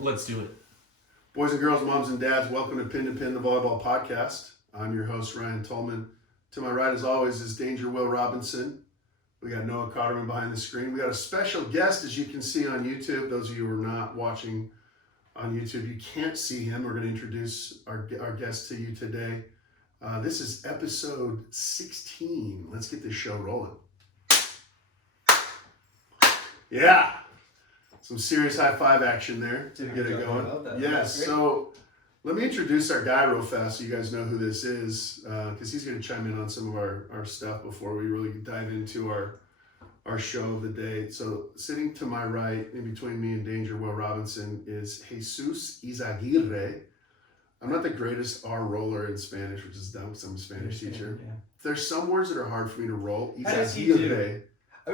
Let's do it. Boys and girls, moms and dads, welcome to Pin to Pin, the Volleyball Podcast. I'm your host, Ryan Tolman. To my right, as always, is Danger Will Robinson. We got Noah Cotterman behind the screen. We got a special guest, as you can see on YouTube. Those of you who are not watching on YouTube, you can't see him. We're going to introduce our guest to you today. This is episode 16. Let's get this show rolling. Yeah. Some serious high five action there to get it going. Yes. So let me introduce our guy real fast so you guys know who this is, because he's going to chime in on some of our stuff before we really dive into our show of the day. So sitting to my right, in between me and Danger Will Robinson, is Jesus Izaguirre. I'm not the greatest R roller in Spanish, which is dumb because I'm a Spanish teacher. Yeah. There's some words that are hard for me to roll. Izaguirre. I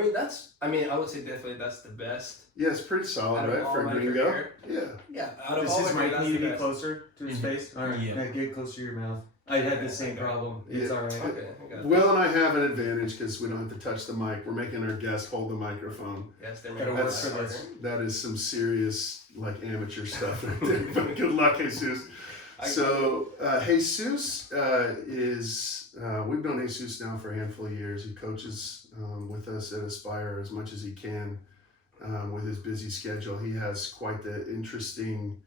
would say definitely that's the best. Yeah, it's pretty solid, right? For a gringo. Yeah. Does his mic need to be closer to his face? All right, yeah. Get closer to your mouth. I had the same problem. It's all right. Okay. Will and I have an advantage because we don't have to touch the mic. We're making our guest hold the microphone. Yes, that is some serious amateur stuff right there. But good luck, Jesus. So Jesus is we've known Jesus now for a handful of years. He coaches with us at Aspire as much as he can with his busy schedule. He has quite the interesting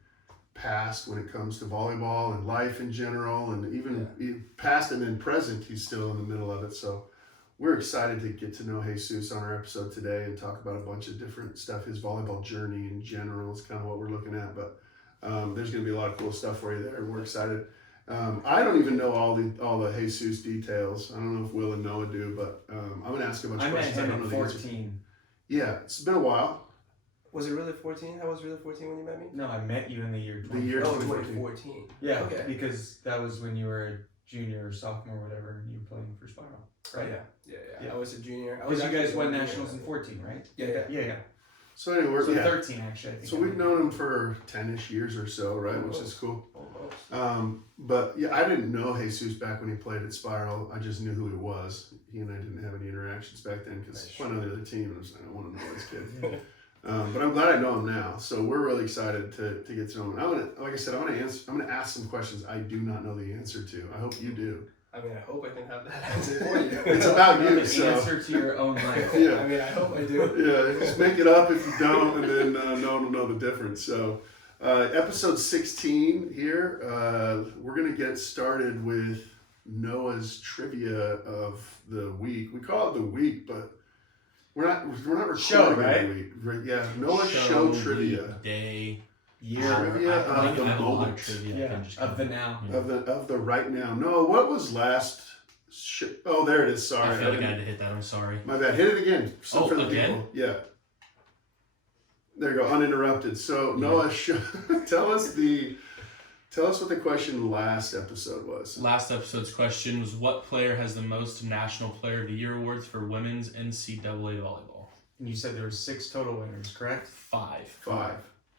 past when it comes to volleyball and life in general, and even past and then present, he's still in the middle of it. So we're excited to get to know Jesus on our episode today and talk about a bunch of different stuff. His volleyball journey in general is kind of what we're looking at, but there's going to be a lot of cool stuff for you there. We're excited. I don't even know all the Jesus details. I don't know if Will and Noah do, but I'm going to ask a bunch of questions. I met him at 14. Yeah, it's been a while. Was it really 14? I was really 14 when you met me? No, I met you in the year 2014. The year 2014. Yeah, okay. Because that was when you were a junior or sophomore or whatever, and you were playing for Spiral. Right? Yeah. I was a junior. Because you guys won nationals in 14, right? Yeah. So anyway, 13 actually. I think. So we've known him for 10-ish years or so, right? Almost. Which is cool. Almost. But yeah, I didn't know Jesus back when he played at Spiral. I just knew who he was. He and I didn't have any interactions back then because he went on the other team, and I was like, I want to know this kid. But I'm glad I know him now. So we're really excited to get to know him. I'm gonna ask some questions I do not know the answer to. I hope you do. I hope I can have that answer for you. It's about you. The answer to your own life. Yeah. I hope I do. Yeah, just make it up if you don't, and then no one will know the difference. So, episode 16 here. We're gonna get started with Noah's trivia of the week. We call it the week, but we're not recording show, right? every week. Right? Yeah, Noah's show trivia. Day. Year trivia of the moment. Of the now. Of the right now. No, what was last? Oh, there it is. Sorry. I feel like I had to hit that. I'm sorry. My bad. Hit it again. For the again? People. Yeah. There you go. Uninterrupted. So Noah, tell us what the question last episode was. Last episode's question was, what player has the most National Player of the Year awards for women's NCAA volleyball? And you said there were 6 total winners, correct? 5.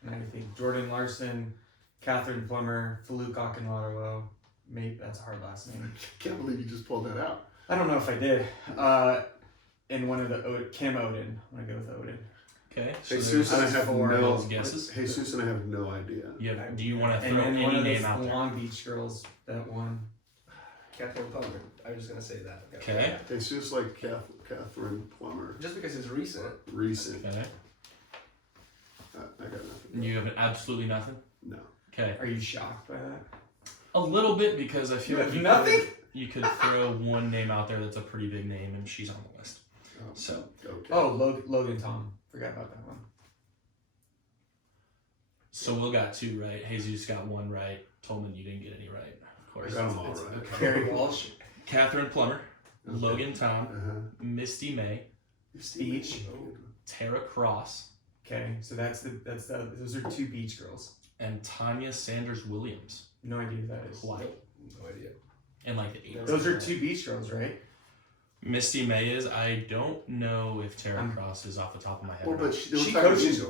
And I think Jordan Larson, Catherine Plummer, Faluk Akinwadawo. Maybe that's a hard last name. I can't believe you just pulled that out. I don't know if I did. And one of the Kim Odin. I'm gonna go with Odin. Okay. Jesus and I have no guesses. Jesus and I have no idea. Yeah. Do you want to throw any name out there? Long Beach girls that won. Catherine Plummer. I was just gonna say that. Okay. Jesus like Catherine Plummer. Just because it's recent. Okay. I got nothing. You have absolutely nothing? No. Okay. Are you shocked by that? A little bit, because I feel like you could throw one name out there that's a pretty big name, and she's on the list. Logan Tom. Forgot about that one. So Will got 2 right. Jesus got 1 right. Tolman, you didn't get any right. Of course. I got them all right. Okay. Carrie Walsh. Catherine Plummer. Okay. Logan Tom. Misty May. Beach. Tara Cross. Okay, so those are 2 beach girls. And Tanya Sanders Williams. No idea who that is. Why? No idea. And like the 80s. Those are 2 beach girls, right? Misty May is. I don't know if Tara Cross is off the top of my head. Well, but she coaches.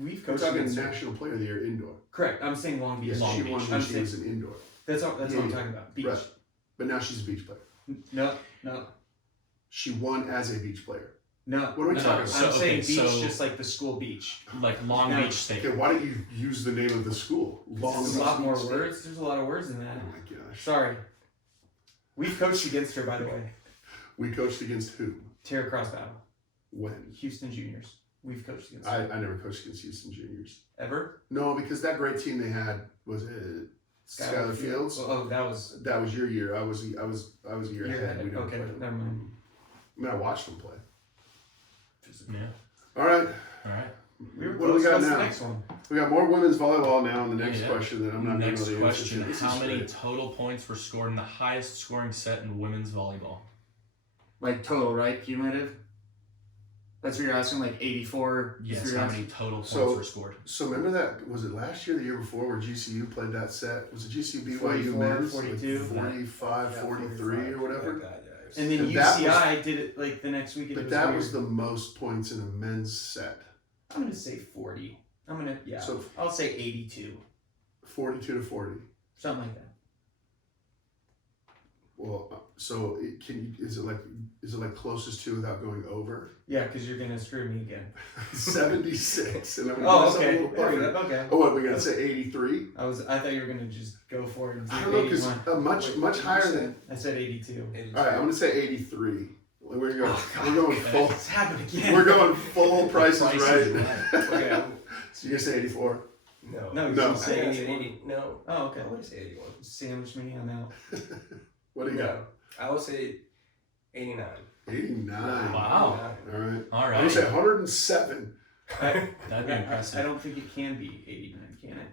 We've coached. We're talking National Player of the Year indoor. Correct. I'm saying Long Beach. Yes, Long she Beach. won when she was an indoor. That's what I'm talking about. Beach. Right. But now she's a beach player. No. She won as a beach player. No. What are we No, talking so- about? I'm saying okay, beach, so- just like the school beach. Like Long No. Beach State. Okay, why don't you use the name of the school? There's a lot more words. There's a lot of words in Oh that. my gosh. Sorry. We've coached against her, by the way. We coached against who? Terra Cross Battle. When? Houston Juniors. We've coached against I her. never coached against Houston Juniors. Ever? No, because that great team they had was Skylar Fields. Oh, that was That was your year. I was a year Year ahead. ahead. We didn't Okay, play them. never mind. I mean, I watched them play. Yeah. All right. All right. We were What do we close. got What's now? the next one? We got more women's volleyball now. And the next Yeah. question that I'm not Next going to question: This how is many great. total points were scored in the highest scoring set in women's volleyball? Like total, right? Cumulative? That's what you're asking? Like 84? Yes. How many total points So- were scored? So remember that, was it last year, the year before, where GCU played that set? Was it GCU BYU 44, men's? 42. Like 45, 43 or whatever? Like that, yeah. And then And that UCI did it like the next week. But that was the most points in a men's set. I'm going to say 40. So I'll say 82. 42 to 40. Something like that. Well, so is it like closest to without going over? Yeah, because you're going to screw me again. 76. And I'm gonna Oh, do something okay. a little There we buffer. go. Okay. Oh, what, we got to say 83? I thought you were going to just go for it and I say don't know, because 81. much Wait, much what higher did you than. I said 82. All right, I'm gonna say 83. We're going full. It's happened again. We're going full prices Price right. is Right. Okay. So you're gonna say 84? No. No, you No. should say I think it's 81. 80. No. Oh, okay. I would say 81. Sandwich me on that. What do you got? No. I would say 89. 89. Wow. All right. All I'm right. gonna say 107. That'd be impressive. I don't think it can be 89, can it?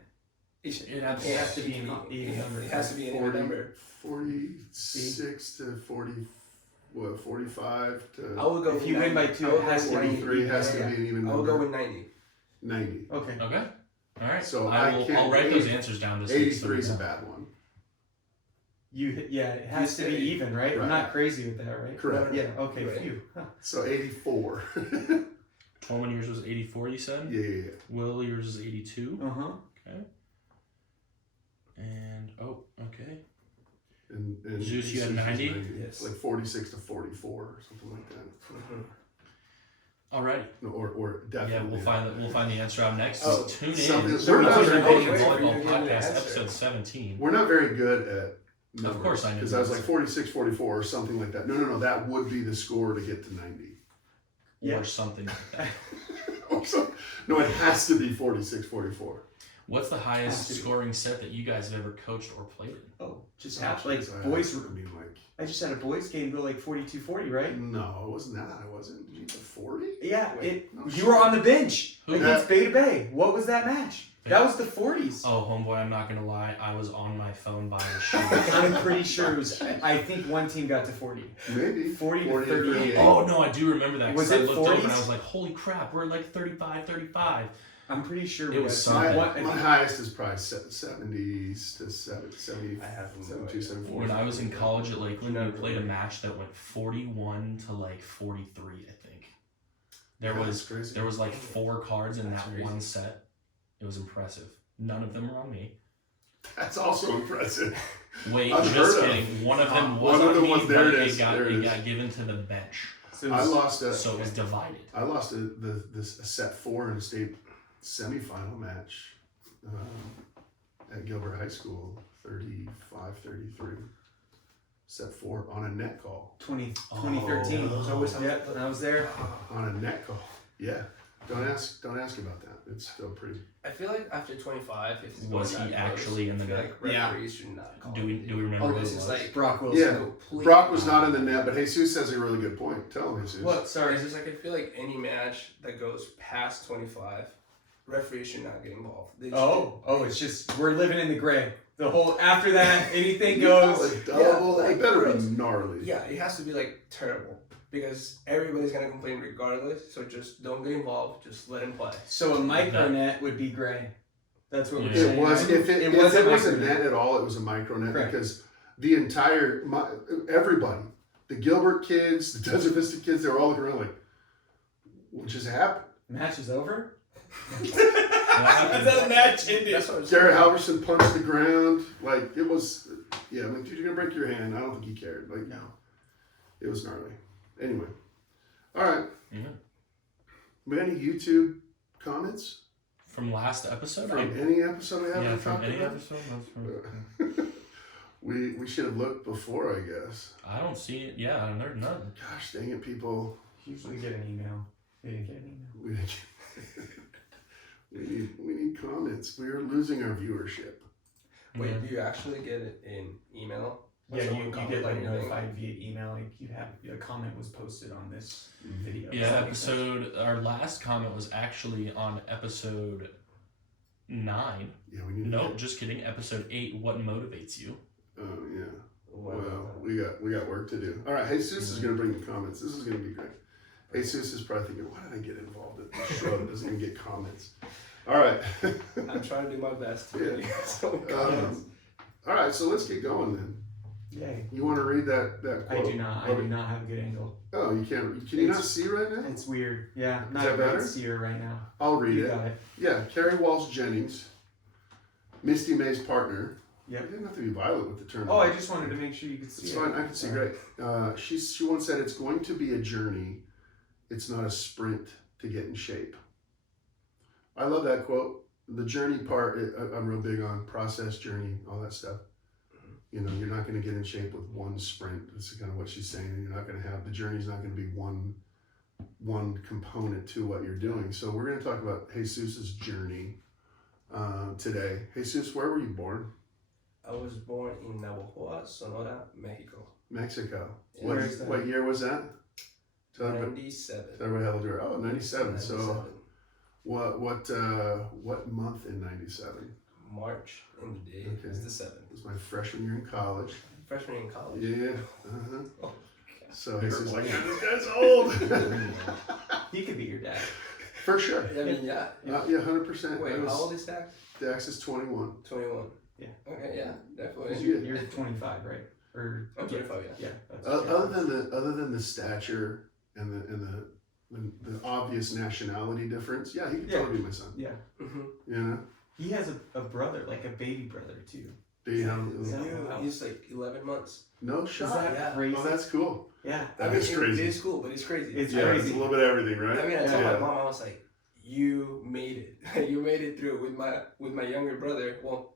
It has to be an It even number. It has to be an even 40, number. 46 to 40. What? 45 to. I would go If with you win 90. by two, I would it has go to with be 43 has to yeah. be an even I would number. go with 90. 90. Okay. Okay. All right. So I'll write those answers down this week. 83 is a bad one. It has to be said even, right? Right. I'm not crazy with that, right? Correct. Yeah, okay, Right. phew. Huh. So 84. Tolman yours was 84, you said? Yeah. Will yours is 82. Uh-huh. And, okay. And Zeus, you had Jesus 90? Yes. Like 46 to 44 or something like that. Mhm. Alrighty. No, or definitely. Yeah, we'll find the answer out next. Oh, Tune in. something- So we're not Volleyball very good at- Podcast, answer. episode 17. We're not very good at numbers. Of course I know Because the I was like answer. 46, 44 or something like that. No. That would be the score to get to 90. Yeah. Or something like that. Or so, no, it has to be 46, 44. What's the highest Has to be. scoring set that you guys have ever coached or played in? Oh, just half, like, So boys, I mean, like, I just had a boys game go like 42-40, right? no, it wasn't that. I wasn't. Did you get to 40? Yeah, Wait, no you shit. were on the bench Who? against Beta Bay. What was that match? That was the 40s. Oh, homeboy, I'm not gonna lie. I was on my phone buying shoes. I'm pretty sure it was, I think one team got to 40. Maybe. 40 to 40 to 38. 38. Oh, no, I do remember that. 'cause Was I it looked over and 40s? I was like, holy crap, we're like 35. I'm pretty sure It was got something. one- My highest is probably 70s to 70, I have no 72, idea. 74. When I was in college at Lakeland, we Never played a really. match that went 41 to like 43, I think. There That's was crazy. like 4 cards in That's that crazy. one set. It was impressive. None of them were on me. That's also impressive. Wait, Unheard just of. kidding. One of them One was of on them me, was- there but it is, got there it it is. got given to the bench, So it I was- lost a so it was divided. a set 4 in a state semifinal match at Gilbert High School, 35-33. Set 4 on a net call. 2013. Oh. So always have- Yep, I was there. On a net call. Yeah. Don't ask about that. It's still pretty. I feel like after 25, if it's Was going he that close, actually in the I feel net? like Yeah. referees should not call Do we it. remember who it Unless was? it's like Brock Wilson. Yeah. complete- Brock was not in the net, but Jesus has a really good point. Tell him, Jesus. What? Sorry. It's just like I feel like any match that goes past 25, referees should not get involved. They Oh, it's just, we're living in the gray. The whole, after that, anything You call goes. it double. Yeah, like, it better be it's- gnarly. Yeah, it has to be like terrible because everybody's gonna complain regardless. So just don't get involved. Just let him play. So a micronet would be gray. That's what we're Yeah. saying. It was right? if it was a was a micronet. net at all, it was a micronet Correct. because the entire everybody, the Gilbert kids, the Desert Vista kids, they were all looking around like, what just happened? Match is over? happened? That match ended. That's what I'm Garrett saying. Halverson punched the ground. Like it was, yeah. I'm like, dude, you're gonna break your hand. I don't think he cared. Like, No. it was gnarly. Anyway, All right. Yeah. We got any YouTube comments From last episode? from any episode we haven't Yeah, from talked any about? episode? That's from, We should have looked before, I guess. I don't see it. Yeah, there's none. Gosh dang it, people. Usually get an email. We didn't get an email. We we need comments. We are losing our viewership. Wait, Yeah. do you actually get it in email? Yeah, Someone you comment get like on your thing? notified via email. Like you have a comment was posted on this video. Does Yeah, that make sense? our last comment was actually on episode 9. Yeah, we need to No, get- just kidding. Episode 8, what motivates you? Oh yeah. Wow. Well, we got work to do. All right, Jesus is gonna bring the comments. This is gonna be great. Jesus is probably thinking, why did I get involved in this show that doesn't even get comments? All right. I'm trying to do my best to Yeah. get some comments. All right, so let's get going then. Yay. You want to read that I quote? do not. I do not have a good angle. Oh, you can't. Can you not It's- see right now? It's weird. Yeah, not that a great better? seer right now. I'll read You it. got it. Yeah, Carrie Walsh Jennings, Misty May's partner. Yep. You didn't have to be violent with the term. Oh, I just wanted to make sure you could see It's it. fine. I can see great. She once said, "It's going to be a journey. It's not a sprint to get in shape." I love that quote. The journey part, I'm real big on process, journey, all that stuff. You know, you're not going to get in shape with one sprint. That's kind of what she's saying. And you're not going to have, the journey's not going to be one component to what you're doing. So we're going to talk about Jesus's journey today. Jesus, where were you born? I was born in Navojoa, Sonora, Mexico. Mexico. Yeah. What, Where is that? what year was that? Tell everybody 97. how old you are. Oh, 97. So 97. what month in 97? March in the day. Okay. It's the 7th. It was my freshman year in college. Freshman in college. Yeah. Uh-huh. Oh, So You're Jesus like, old. this guy's old. He could be your dad. For sure. I mean, yeah. Yeah, 100%. Wait, It was- how old is Dax? Dax is 21. 21. Yeah. Okay, yeah, Because definitely. you're 25, right? Or I'm 25, yeah. yeah. That's Other than the stature and the obvious nationality difference, yeah, he could Yeah. totally be my son. yeah. Mm-hmm. You know? He has a brother, like a baby brother too. Do you have Is that- Dude, he's like 11 months. no Is shot? that yeah. crazy? Oh, that's cool. Yeah. That I mean, is crazy. It is cool, but it's crazy. It's Yeah, crazy. it's a little bit of everything, right? I mean, I told Yeah. my mom, I was like, "You made it. You made it through with my younger brother. Well,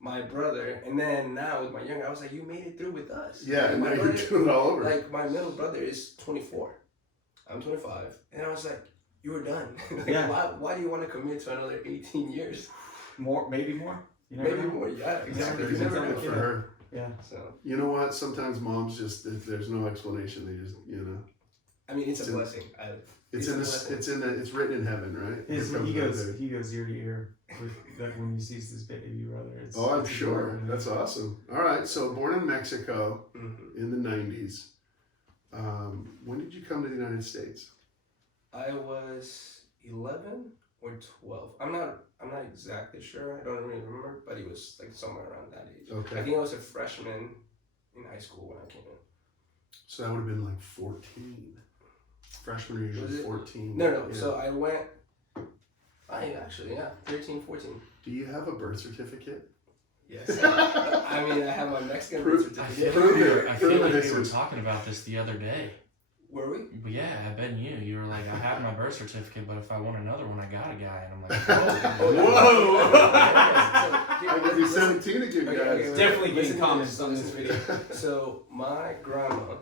my brother, and then now with my younger, I was like, you made it through with us. Yeah, Like, and my now you're brother- doing it all over. Like my middle brother is 24. I'm 25, and I was like, you were done. Like, Yeah. Why do you want to commit to another 18 years? More, maybe more. You never Maybe know. more. Yeah, exactly. Good You never for know. her. Yeah. So You know what? Sometimes moms just, if there's no explanation. They just, you know. I mean, it's a It's in- blessing. It's in this. It's written in heaven, right? His, Here comes he that goes baby. ear to ear with that when he sees his baby brother. It's, Oh, I'm it's sure. adorable. That's awesome. All right. So born in Mexico mhm. in the 90s. When did you come to the United States? I was 11 or 12. I'm not exactly sure. I don't really remember, but it was like somewhere around that age. I Okay. think I was a freshman in high school when I came in. So that would have been like 14. Freshmen are usually Was it? 14. No. Yeah. So I went. I actually 13, 14. Do you have a birth certificate? Yes. I mean, I have my Mexican birth Prove- I certificate. feel, Prove like, it. I feel Prove like it, we were Jesus. talking about this the other day. Were we? But yeah, I bet you were like, I have my birth certificate, but if I want another one, I got a guy. And I'm like, Whoa! Okay, I could be 17 again, Okay, guys. okay, Definitely listen getting to comments this, on this listen to video. So my grandma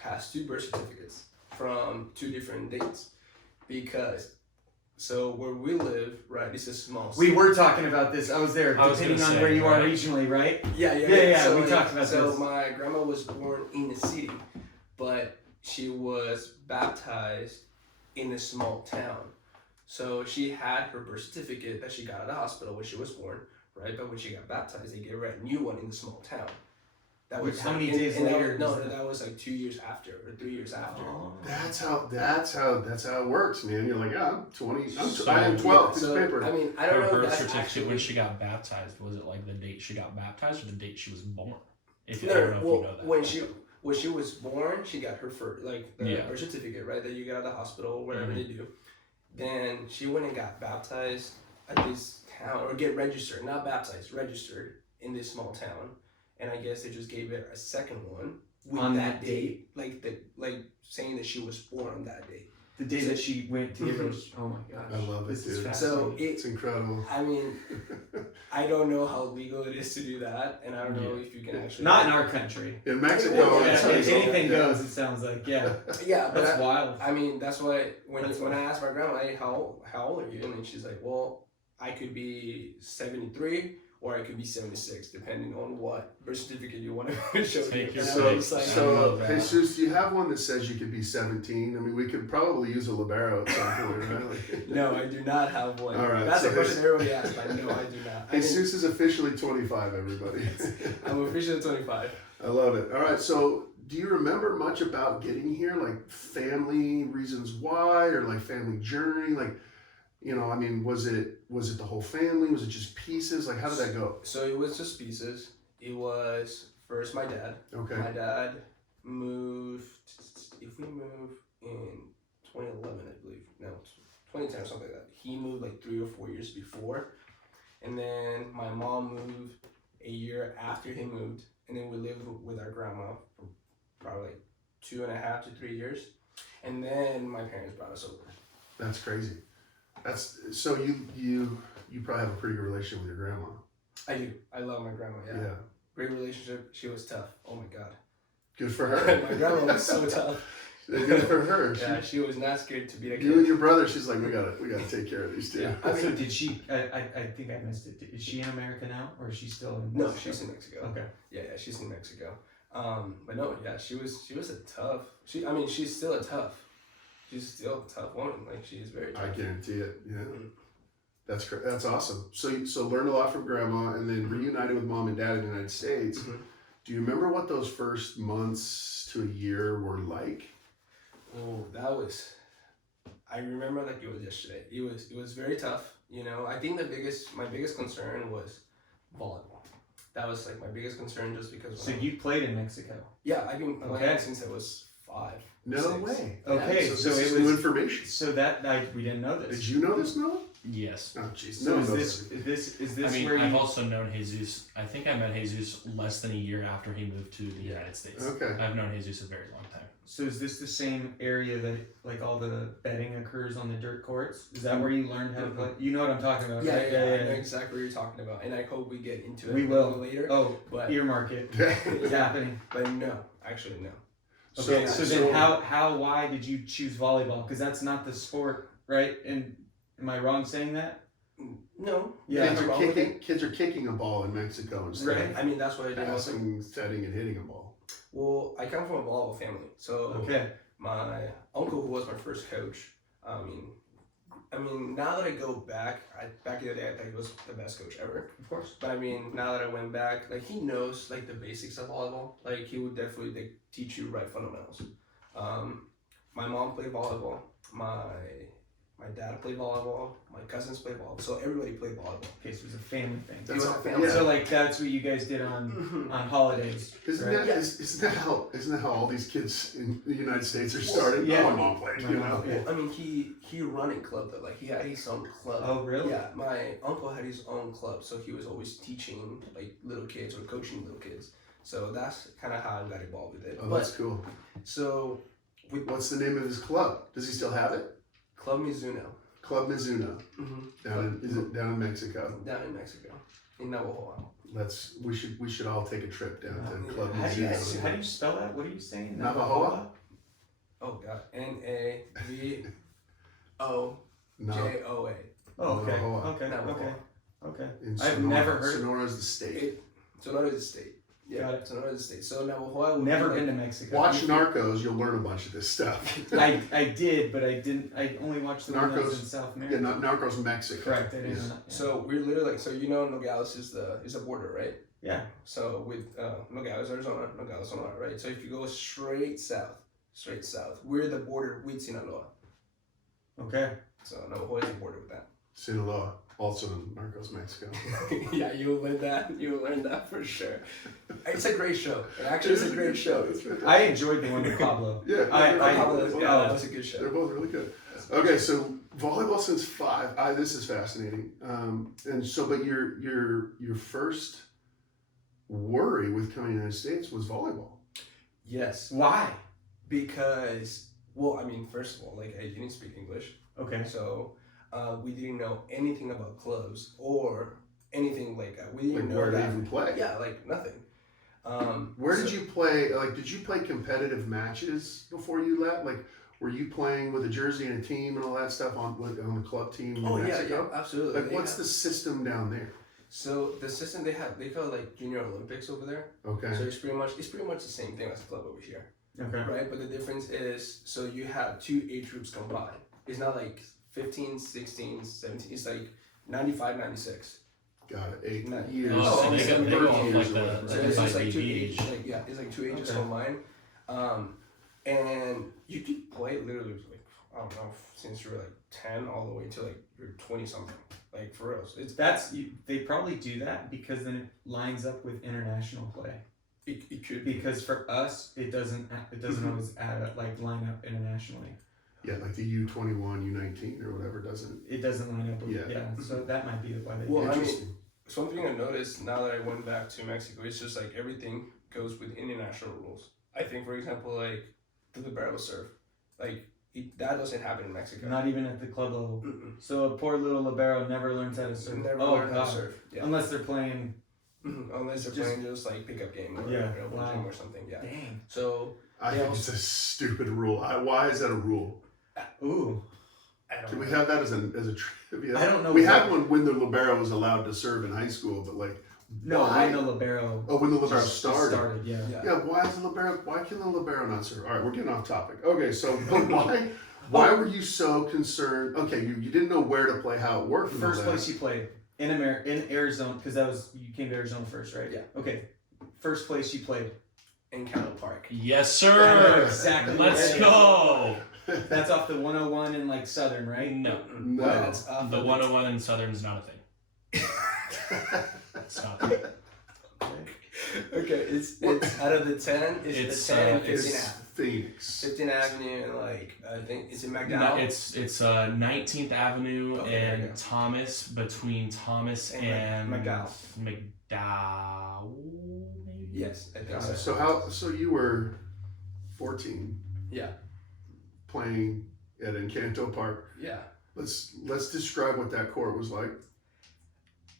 has 2 birth certificates from 2 different dates because so where we live, right, it's a small We city. were talking about this. I was there, I was depending gonna on say, where you are right? regionally, right? Yeah, So, we talked about so this. my grandma was born in the city, but she was baptized in a small town. So she had her birth certificate that she got at the hospital when she was born, right? But when she got baptized, they gave her a new one in the small town. That was How many and- days and that later was- no, was that? that was like 2 years after or 3 years after. Oh. That's how it works, man. You're like, yeah, I'm 20. So- I am 12. Piece So, of paper. I mean, I don't her know if birth that's certificate actually when she got baptized, was it like the date she got baptized or the date she was born? If No, I don't know if well, you know that. when she was born, she got her first, like the Yeah. birth certificate, right? That you get at the hospital, whatever they do. Then she went and got baptized at this town, or get registered, not baptized, registered in this small town. And I guess they just gave it a second one with On that that date, like saying that she was born on that date. The day that she went to get those. Oh my gosh. I love it, This is dude. fascinating. So It's incredible. I mean, I don't know how legal it is to do that, and I don't know if you can actually. Not in our country. In Mexico, Yeah, it's yeah, like- anything yeah. goes. It sounds like Yeah, but That's wild. I mean, that's why when That's I asked my grandma, hey, how old are you? And then she's like, well, I could be 73 or I could be 76, depending on what birth certificate you want to show me. Take your And I So, was like, I so love that. Jesus, do you have one that says you could be 17? I mean, we could probably use a libero at some point, right? Like- no, I do not have one. All right, That's so a question everybody asks, but no, I do not. I mean, Jesus is officially 25, everybody. I'm officially 25. I love it. All right, so do you remember much about getting here? Like family reasons why, or like family journey? Like, you know, I mean, was it the whole family? Was it just pieces? Like, how did that go? So it was just pieces. It was first my dad. Okay. My dad moved, if we moved in 2011, I believe, no, 2010 or something like that. He moved like 3 or 4 years before. And then my mom moved a year after he moved. And then we lived with our grandma for probably like 2.5 to 3 years. And then my parents brought us over. That's crazy. That's so you probably have a pretty good relationship with your grandma. I do. I love my grandma, yeah. Yeah. Great relationship. She was tough. Oh my God. Good for her. My grandma was so tough. Good for her. Yeah, she was not scared to be a kid. You and your brother, she's like, we gotta take care of these two. Yeah. So did she? I think I missed it. Is she in America now, or is she still in? No, Mexico? she's in Mexico. Okay. Yeah, she's in Mexico. But no, yeah, she was a tough. She's still a tough. She's still a tough woman. Like she's very tough. I guarantee it. Yeah. That's awesome. So learned a lot from grandma, and then reunited with mom and dad in the United States. Mhm. Do you remember what those first months to a year were like? Oh, I remember like it was yesterday. It was very tough. You know, I think my biggest concern was volleyball. That was like my biggest concern, just because. So you played in Mexico. Yeah, I've been playing Okay. since I was 5. No 6. way. Okay, Yeah, So so this it is new was. information. So we didn't know this. Did you know this, Noah? Yes. Oh, jeez. So No, is no, this I mean, where I've you? also known Jesus. I think I met Jesus less than a year after he moved to the United States. Okay. I've known Jesus a very long time. So is this the same area that like all the betting occurs on the dirt courts? Is that where you learned how to play? You know what I'm talking about, Yeah, right? yeah, I know exactly what you're talking about, and I hope we get into it We a will. little later. Oh, But earmark it. It's happening. but no, actually no. Okay, so then so- why did you choose volleyball? Because that's not the sport, right? And am I wrong saying that? No. Yeah. Kids nothing are wrong with kicking. Kids are kicking a ball in Mexico instead Right. I mean, that's what I of did. Also. passing, setting, and hitting a ball. Well, I come from a volleyball family, so Okay. my uncle, who was my first coach, I mean, now that I go back, back in the day, I think he was the best coach ever. Of course. But I mean, now that I went back, like he knows like the basics of volleyball. Like he would definitely like teach you right fundamentals. My mom played volleyball. My dad played volleyball. My cousins played volleyball. So everybody played volleyball. Okay, so it was a family thing. It was a family. Yeah. So like that's what you guys did on holidays. Isn't right? that isn't that how all these kids in the United States are started? Yeah. My mom played. You know. Yeah. I mean, he run a club though. Like he had his own club. Oh really? Yeah, my uncle had his own club, so he was always teaching like little kids or coaching little kids. So that's kind of how I got involved with it. Oh, that's cool. So with What's the name of his club? Does he still have it? Club Mizuno. Club Mizuno. Mm-hmm. Is it down in Mexico? Down in Mexico, in Navajo. We should all take a trip down to Yeah. Club How do you Mizuno. how do you spell that? What are you saying? Navajo? Oh God, NAVOJOA. No, Oh okay. Navajo. Okay. Navajo. Okay. Okay. in I've Sonora. never heard. Sonora's the state. Sonora is a state. Yeah, Got it. Sonora is a state. So Navajo would Never be been to like, Mexico. Watch Narcos, you'll learn a bunch of this stuff. I did, but I didn't. I only watched the one that was Narcos. in South Yeah, America. Narcos Mexico. Correct. I didn't. Yeah. know. So we're literally like, so you know Nogales is the border, right? Yeah. So with Nogales, Arizona, Nogales, Sonora, right? So if you go straight south, we're the border with Sinaloa. Okay. So Navajo is the border with that. Sinaloa, also in Narcos Mexico. Yeah, you'll learn that. You'll learn that for sure. It's a great show. It actually is a great show. It's fantastic. I enjoyed the one with Pablo. Yeah, That was a good they're show. both really good. Okay, so volleyball since 5. This is fascinating. And so, but your first worry with coming to the United States was volleyball. Yes. Why? Because, well, I mean, first of all, like, I didn't speak English. Okay. So we didn't know anything about clubs or anything like we didn't Like know where that. to even play. Yeah, like nothing. Where did you play? Like, did you play competitive matches before you left? Like, were you playing with a jersey and a team and all that stuff on the club team in Mexico? Yeah, absolutely. Like, what's the system down there? So the system they call it like Junior Olympics over there. Okay. So it's pretty much the same thing as a club over here, Okay. right? But the difference is, so you have 2 age groups combined. It's not like 15, 16, 17. It's like 95, 96. Got it. 8 No. years. Oh, so they okay. go off years like or the whatever. So it's just like 2 age. ages. Like, yeah, it's like 2 ages Okay. combined. And you could play literally like, I don't know, since you were like 10 all the way to like you're 20 something. Like for real. They probably do that because then it lines up with international play. It could be. Because for us, it doesn't always add up, like line up internationally. Yeah, like the U21, U19 or whatever doesn't. It doesn't line up with Yeah. So that might be why they Well, do I it. mean, something I noticed now that I went back to Mexico, it's just like everything goes with international rules. I think, for example, like the libero serve, like that doesn't happen in Mexico. Not even at the club level. Mm-mm. So a poor little libero never learns how to serve. Never Oh learn how god. to serve. Yeah. Unless they're playing. Unless they're Just- playing just like pickup game or Yeah, open wow. gym or something. Yeah. Dang. So I They think also- it's a stupid rule. Why is that a rule? Ooh. I don't Can we know. have that as a trivia? I don't know We what- had one when the libero was allowed to serve in high school, but like, No, why? when the libero. Oh, when the libero just started. Yeah. Yeah. Yeah, why is the libero? Why can the libero not serve? All right, we're getting off topic. Okay, so why were you so concerned? Okay, you didn't know where to play, how it worked. and all First that. place you played in Arizona, because you came to Arizona first, right? Yeah. Okay. First place you played. In Cattle Park. Yes, sir. Exactly. Let's Yeah. go. That's off the 101 in like Southern, right? No, No. That's off the of 101 in Southern's not a thing. It's not. Okay. Okay, it's out of the 10. It's, the 10 and 15 It's Ave. Phoenix. 15th Avenue and like I think it's in No, McDowell. it's 19th Avenue Okay, there you and go. Thomas, between Thomas And and McDowell. McDowell, maybe? Yes, I think so. So you were 14 Yeah, playing at Encanto Park. yeah. Let's describe what that court was like.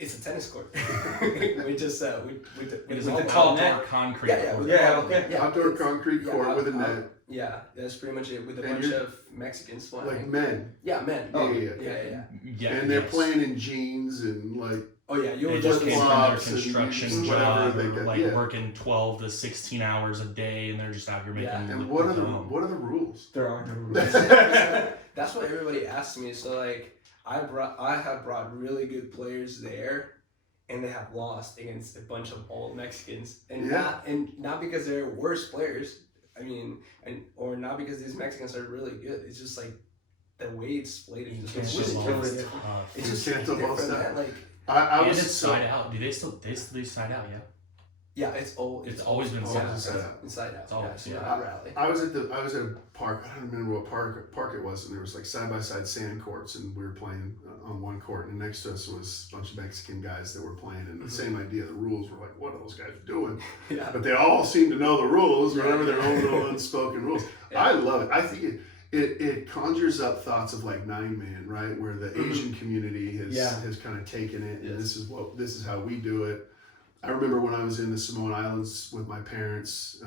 It's a tennis court. we just It is With all the tall outdoor net. concrete. yeah, court. Yeah, okay. Outdoor it's- concrete yeah, court with a out- net, Yeah, that's pretty much it. With a And bunch you're- of Mexicans playing. like men. Yeah, men. Oh, yeah, yeah. yeah. Yeah, And they're yes. playing in jeans and like Oh yeah, you They were just just came from their flops and construction whatever job, they or got, like yeah. working 12 to 16 hours a day, and they're just out here making. Yeah. and what are the rules? There are no rules. That's what everybody asks me. So like, I have brought really good players there, and they have lost against a bunch of old Mexicans, and Yeah. not because they're worse players. I mean, or not because these Mexicans are really good. It's just like the way it's played is just It's really just different. tough. It's just Can't different, ball style. man. Like, I And was it's so side out. Do they still do side out? Yeah. yeah, it's always been side inside out. out. Inside out. It's always, it's yeah. not rally. I was at a park. I don't remember what park it was, and there was like side by side sand courts, and we were playing on one court, and next to us was a bunch of Mexican guys that were playing, and the same idea. The rules were like, what are those guys doing? Yeah. But they all seem to know the rules, whatever their own Yeah. little unspoken rules. Yeah. I love it. I think it conjures up thoughts of like 9 Man, right? Where the Mhm. Asian community has kind of taken it, and Yes. this is how we do it. I remember when I was in the Samoan Islands with my parents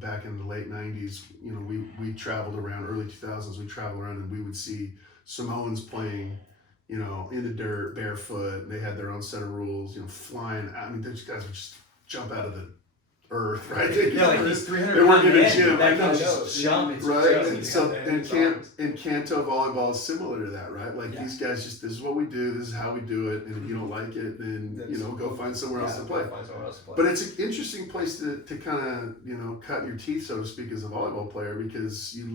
back in the late 90s, you know, we traveled around, early 2000s, we traveled around and we would see Samoans playing, you know, in the dirt, barefoot. They had their own set of rules, you know, flying. I mean, those guys would just jump out of the earth, right? Yeah, like these 300 They weren't pound in a men gym. that I know, can just just jump. It's Right, crazy. and so Yeah, and Canto volleyball is similar to that, right? Like Yeah. these guys just this is what we do, this is how we do it, and if you don't like it, then you know go find somewhere else to play. Find somewhere else to play. But it's an interesting place to kind of you know cut your teeth, so to speak, as a volleyball player because you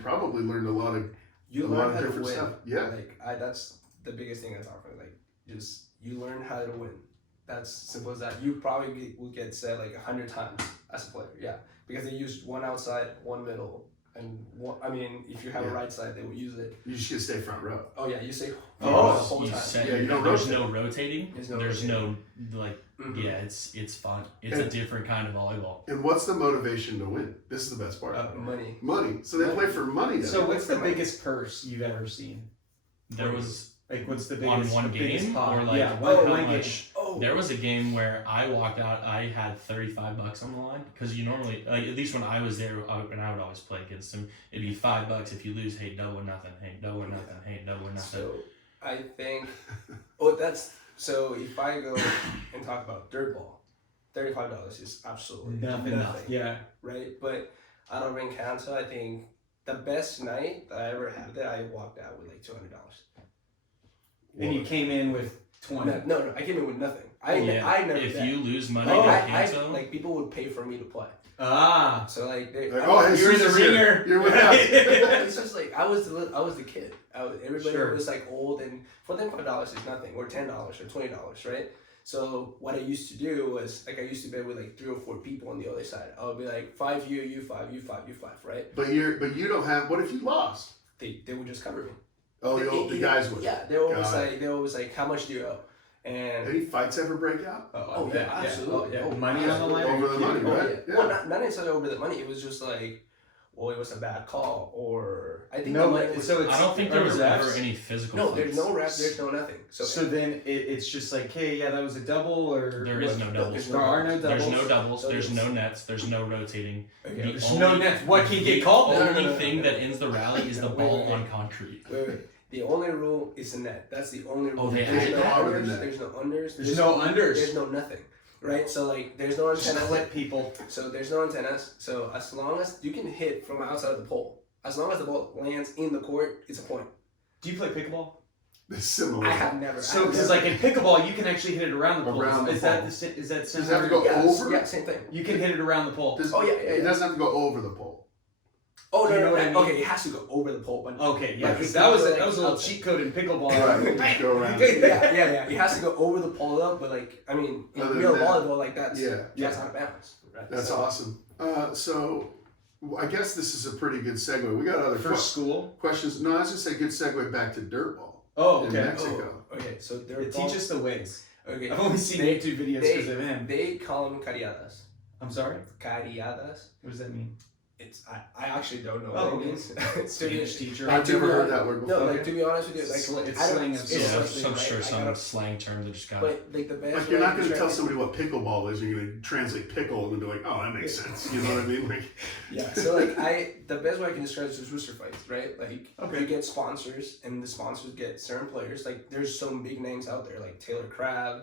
probably learned a lot of you a lot learn of how to different win. stuff. Yeah, Like that's the biggest thing I talk about. Like just you learn how to win. That's simple as that. You probably will get said like 100 times as a player. Yeah, because they use one outside, one middle, And I mean, if you have a right side, they will use it. You just get to stay front row. Oh yeah, you say the Oh, whole you time. said Yeah, you don't there's rotate. no rotating. There's no like. Mhm. Yeah, it's fun. It's a different kind of volleyball. And what's the motivation to win? This is the best part. Money. Money. So they play for money. So what's the biggest purse you've ever seen? There was Like, what's the on biggest one the biggest game pot? or like yeah, how one game. much? There was a game where I walked out. I had $35 on the line because you normally, like at least when I was there, and I would always play against him. It'd be $5 if you lose. Hey, double or nothing. Hey, double or nothing. Hey, double or nothing. So I think, so if I go and talk about dirt ball, $35 is absolutely Nothing. Yeah. right? But out of Encanto, I think the best night that I ever had that I walked out with like $200. And you came in with 20. No, I came in with nothing. I never. If bet. you lose money, I like people would pay for me to play. Ah. So like they. Like, you're in the ringer. You're with us. It's just like I was the kid. Everybody Sure. was like old, and for them $5 is nothing, or $10 or $20, right? So what I used to do was like I used to bet with like 3 or 4 people on the other side. I would be like 5 you 5, you 5, you 5, right? But you don't have. What if you lost? They would just cover me. Oh, the guys would. Yeah, they were always like, how much do you owe? And any fights ever break out? oh yeah, absolutely. Yeah. Oh, Money on the line. Over the money, Oh, right? yeah. Well, not necessarily over the money. It was just like, well, it was a bad call, or I think No, the money was, so it's I don't think there was refs? ever any physical. no, fights. there's no ref, there's no nothing. So then it's just like, hey, yeah, that was a double, or There is no doubles. There are no doubles. There's no doubles. So There's it's- no nets. There's no rotating. Okay. There's The no only- nets. What can get called? The No, no, only no, no, thing no. that ends the rally is the Wait, ball wait. on concrete. Wait. The only rule is the net. That's the only rule. Oh, they there's had no that? unders. Net. There's no unders. There's no unders. There's no nothing. Right? So like, there's no Just antennas. clip people. So there's no antennas. So as long as you can hit from outside of the pole, as long as the ball lands in the court, it's a point. Do you play pickleball? It's similar. I have never. So, because like in pickleball, you can actually hit it around the pole. Around the Is that pole. is that Does it have similar? to go over? Yeah, same thing. You can hit it around the pole. Does- Oh, yeah. It doesn't have to go over the pole. Oh Do you no, know what I mean? okay, it has to go over the pole, but Okay, yeah, Like, because it's that was not that like was a little outside. cheat code in pickleball. Right. Just go around. yeah. It has to go over the pole though, but like I mean, in Other real than that, volleyball, like that's yeah. out of bounds. Right? That's So- awesome. So I guess this is a pretty good segue. We got other For school. questions. No, I was just say good segue back to dirt ball Oh, in okay. Mexico. Oh, okay, so they're Yeah, teach us the ways. Okay, I've only seen They- YouTube videos they- because of him. they call them cariadas. I'm sorry. Cariadas. What does that mean? It's I actually don't know Oh, what it okay. means. It's Spanish teacher. I've never heard that word before. No, like to be honest with you, like It's I don't- slang of it's Yeah, sorts. something, I'm right? sure I some gotta- slang term that just got. But like the best. Like you're way not I going to can tell describe somebody what pickleball is. You're going to translate pickle and be like, oh, that makes sense. You know what I mean? Like, it- Yeah. So like the best way I can describe it is rooster fights, right? Like Okay. you get sponsors, and the sponsors get certain players. Like there's some big names out there, like Taylor Crabb.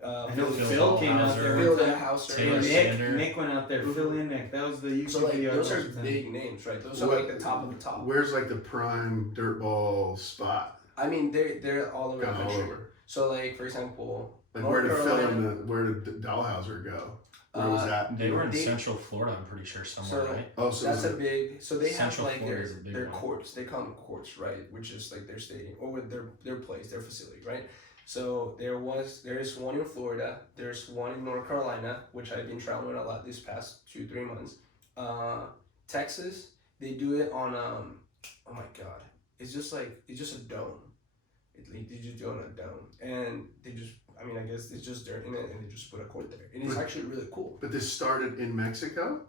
I know Phil Phil came out Hauser. there. Phil one time. Hauser. Taylor Sander. Nick went out there. Mhm. Phil and Nick. That was the YouTube So like video. I those are watched with him. big names, right? Those are What- like the top of the top. where's like the prime dirt ball spot? I mean, they're all over the Kind of all country. over. So like for example, Like North where did Phil Carolina- and where did Dahlhauser go? Where was that? They were in They- Central Florida, I'm pretty sure, somewhere, So- right? Oh, so that's was a it- big. So they have Central like Florida is a big their one. courts. They call them courts, right? Which is like their stadium or their place, their facility, right? So there's one in Florida. There's one in North Carolina, which I've been traveling a lot these past 2-3 months. Texas, they do it on oh my god, it's just a dome. They just do it on a dome, and they just. I mean, I guess it's just dirt in it, and they just put a court there, and it's But- actually really cool. But this started in Mexico?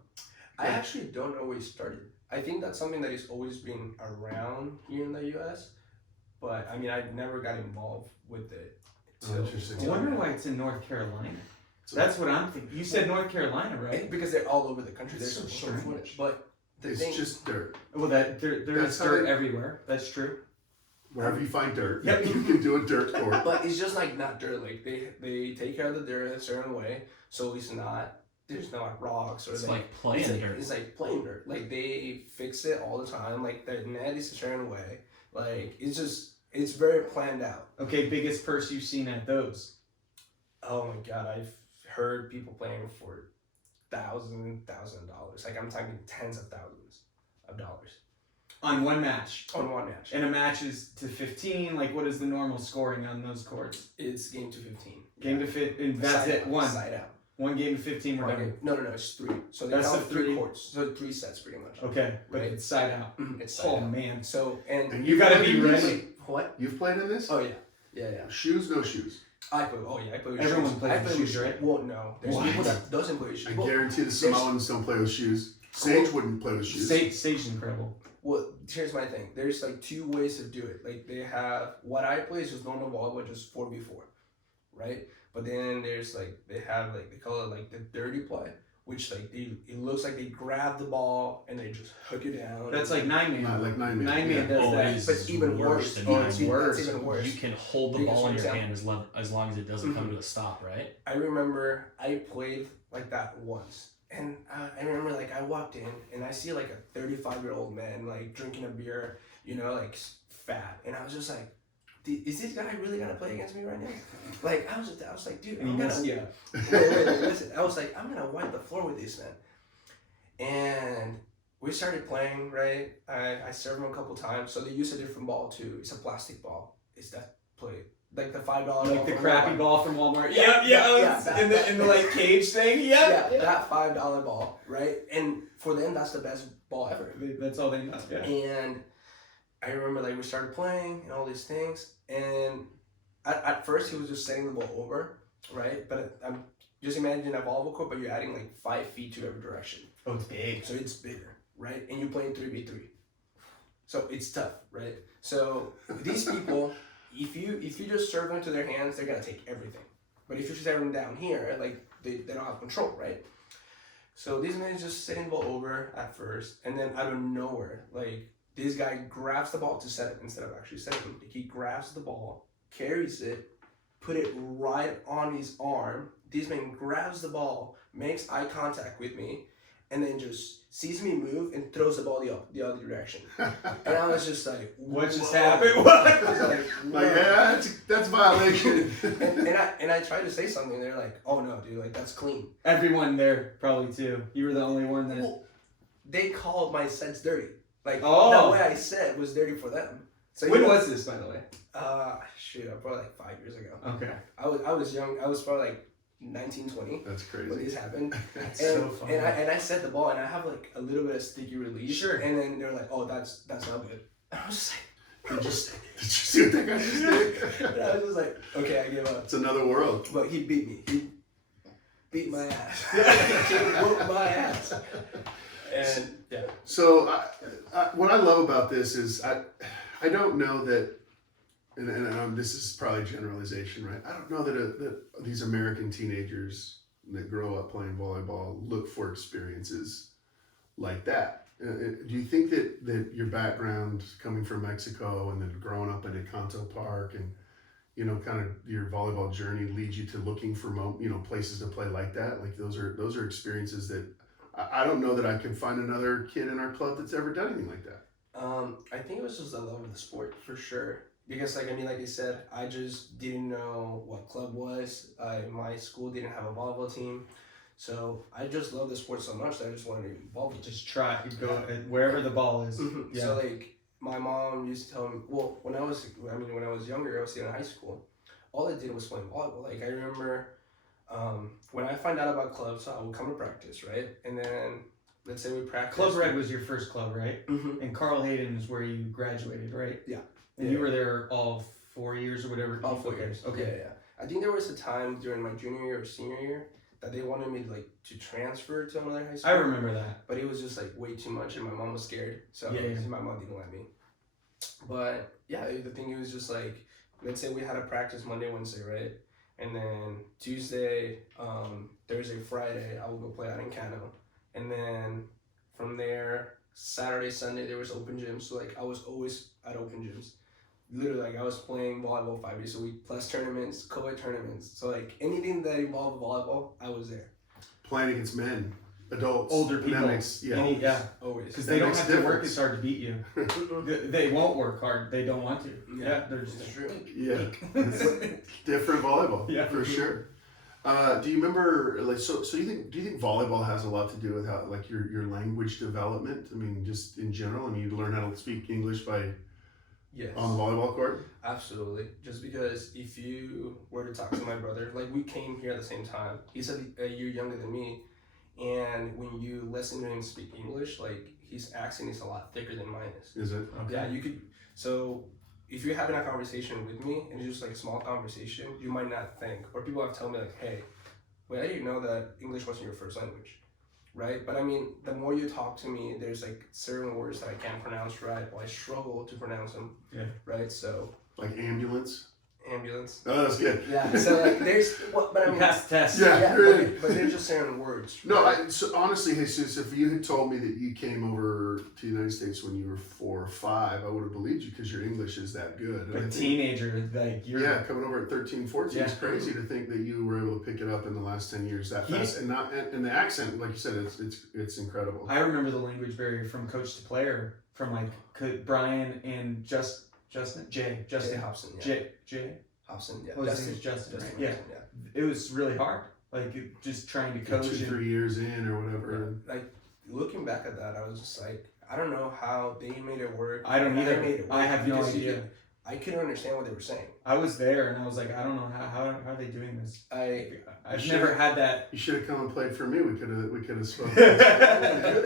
I actually don't know where it started. I think that's something that has always been around here in the U.S., but I mean, I never got involved with it. Oh, interesting. I wonder why it's in North Carolina. That's what I'm thinking. You said North Carolina, right? Because they're all over the country. That's There's so some strange. footage, but the It's thing, just dirt. Well, that there That's is how dirt they- everywhere. That's true. Wherever you find dirt, Yep. you can do a dirt court. but it's just like not dirt. Like they take care of the dirt a certain way, so it's not. There's no like rocks or It's like like playing it's like, dirt. It's like plain dirt. Like they fix it all the time. Like the net is a certain way. Like it's very planned out. Okay, biggest purse you've seen at those. Oh my god, I've heard people playing for $1,000. Like I'm talking tens of thousands of dollars On one match. on one match. And a match is to 15. Like, what is the normal scoring on those courts? It's game to 15. Game to fit, and that's Side it. out, One. side out. 1 game of 15 we're done. No, it's 3. So they That's count the 3 3 courts. So 3 sets pretty much. Okay, but Right. it's side out. It's side Oh out. man. So And you gotta played be in this? ready. What? You've played in this? Oh yeah. Shoes, no shoes. I play with Everyone shoes. plays I with play shoes, right? Well, no. There's What? people that doesn't play with shoes. I Well, guarantee the Samoans don't play with shoes. Sage wouldn't play with shoes. Sage's incredible. Well, here's my thing. There's like 2 ways to do it. Like they have what I play is just normal volleyball, just 4v4, right? But then there's like they have like they call it like the dirty play, which like it looks like they grab the ball and they just hook it down. That's like 9-man. Not like 9-man. 9-man does Oh, that. it is But even worse. than Oh, that. it's worse. That's even worse. You can hold the Biggest ball in your example. hand as long as it doesn't come to a stop, right? I remember I played like that once. And I remember like I walked in and I see like a 35-year-old man like drinking a beer, like fat. And I was just like, is this guy really gonna play against me right now? Like I was like, dude, And he I'm gonna missed you. wait, listen. I was like, I'm gonna wipe the floor with this man. And we started playing, right? I served him a couple times. So they use a different ball too. It's a plastic ball. It's that play. Like the $5 ball. Like the from crappy Walmart. ball from Walmart. Yeah, in the like cage thing. Yeah, that $5 ball, right? And for them, that's the best ball ever. That's all they know. Yeah. And I remember like we started playing and all these things. And at first he was just setting the ball over, right? But I'm just imagine a volleyball court, but you're adding like 5 feet to every direction. Oh, it's big. So it's bigger, right? And you're playing 3v3. So it's tough, right? So these people, if you just serve them to their hands, they're gonna take everything. But if you serve them down here, like they don't have control, right? So these men just setting the ball over at first, and then out of nowhere, like this guy grabs the ball to set it instead of actually setting it. He grabs the ball, carries it, put it right on his arm. This man grabs the ball, makes eye contact with me, and then just sees me move and throws the ball the other direction. And I was just like, What just whoa. happened? I was like, Like, whoa. yeah, that's violation. and I tried to say something. They're like, oh no, dude, like that's clean. Everyone there probably too. You were the only one that. Well, they called my sets dirty. Like Oh. that way I said was dirty for them. So When was this, by the way? Shoot, probably like 5 years ago. Okay. I was young. I was probably like 19, 20 That's when crazy. this happened. That's And, so funny. and I set the ball and I have like a little bit of sticky release. Sure. And then they're like, oh, that's not good. And I was just like, Did you see what that guy just did? and I was just like, okay, I give up. It's another world. But he beat me. He beat my ass. He whooped my ass. And yeah. So what I love about this is I don't know that, and this is probably generalization, right? I don't know that these American teenagers that grow up playing volleyball look for experiences like that. Do you think that your background coming from Mexico and then growing up at Encanto Park and kind of your volleyball journey leads you to looking for places to play like that? Like those are experiences that I don't know that I can find another kid in our club that's ever done anything like that. I think it was just the love of the sport for sure. Because like I said, I just didn't know what club was. My school didn't have a volleyball team. So I just love the sport so much that I just wanted to be involved with it. Just try. You go wherever the ball is. Mhm. Yeah. So like my mom used to tell me, well, when I was younger, I was in high school. All I did was play volleyball. Like I remember when I find out about clubs, I would come to practice, right? And then let's say we practice. Club Red was your first club, right? Mm-hmm. And Carl Hayden is where you graduated, right? Yeah. And Yeah. you were there all 4 years or whatever. All 4 Okay. years. Okay. Yeah. I think there was a time during my junior year or senior year that they wanted me to transfer to another high school. I remember that. But it was just like way too much, and my mom was scared. So Yeah. my mom didn't let me. But yeah, the thing was just like, let's say we had a practice Monday, Wednesday, right? And then Tuesday, Thursday, Friday, I would go play out in Cano. And then from there, Saturday, Sunday, there was open gyms. So like I was always at open gyms. Literally, like I was playing volleyball 5 days a week, plus tournaments, co-ed tournaments. So like anything that involved volleyball, I was there. Playing against men, adults, Older and people. That makes, yeah. Yeah. Always. Because That they don't makes have to work difference. as hard to beat you. They won't work hard. They don't want to. Yeah, they're just It's true. Yeah. Different volleyball, Yeah. for sure. Do you remember, like, so do you think volleyball has a lot to do with how, like, your language development? I mean, just in general, I mean, you learn how to speak English by Yes. on the volleyball court? Absolutely. Just because if you were to talk to my brother, like we came here at the same time. He's a year younger than me, and when you listen to him speak English, like his accent is a lot thicker than mine is. Is it? Okay. Yeah, you could. So if you're having a conversation with me and it's just like a small conversation, you might not think, or people have told me like, hey, wait, I didn't know that English wasn't your first language. Right? But I mean, the more you talk to me, there's like certain words that I can't pronounce right, or I struggle to pronounce them. Yeah. Right? So, Like ambulance? ambulance. Oh, that's good. Yeah. So like, there's what, but I You mean, passed the test. Yeah. Really. but there's just certain words. No, right? so honestly, Jesus, if you had told me that you came over to the United States when you were 4 or 5, I would have believed you because your English is that good. And I A think- teenager, like you're. Yeah, coming over at 13, 14 is Yeah. crazy to think that you were able to pick it up in the last 10 years that fast. And the accent, like you said, it's incredible. I remember the language barrier from coach to player, from like Brian and Justin. Jay Hobson. Yeah. Jay. Hobson. Yeah. What was his name? Justin, right? Yeah. Hobson, It was really hard. Like just trying to coach. 2-3 years in or whatever. Like looking back at that, I was just like, I don't know how they made it work. I don't and either. made it work I have no because idea. I couldn't understand what they were saying. I was there and I was like, I don't know how are they doing this? I've Sure. never had that. You should have come and played for me. We could have spoken.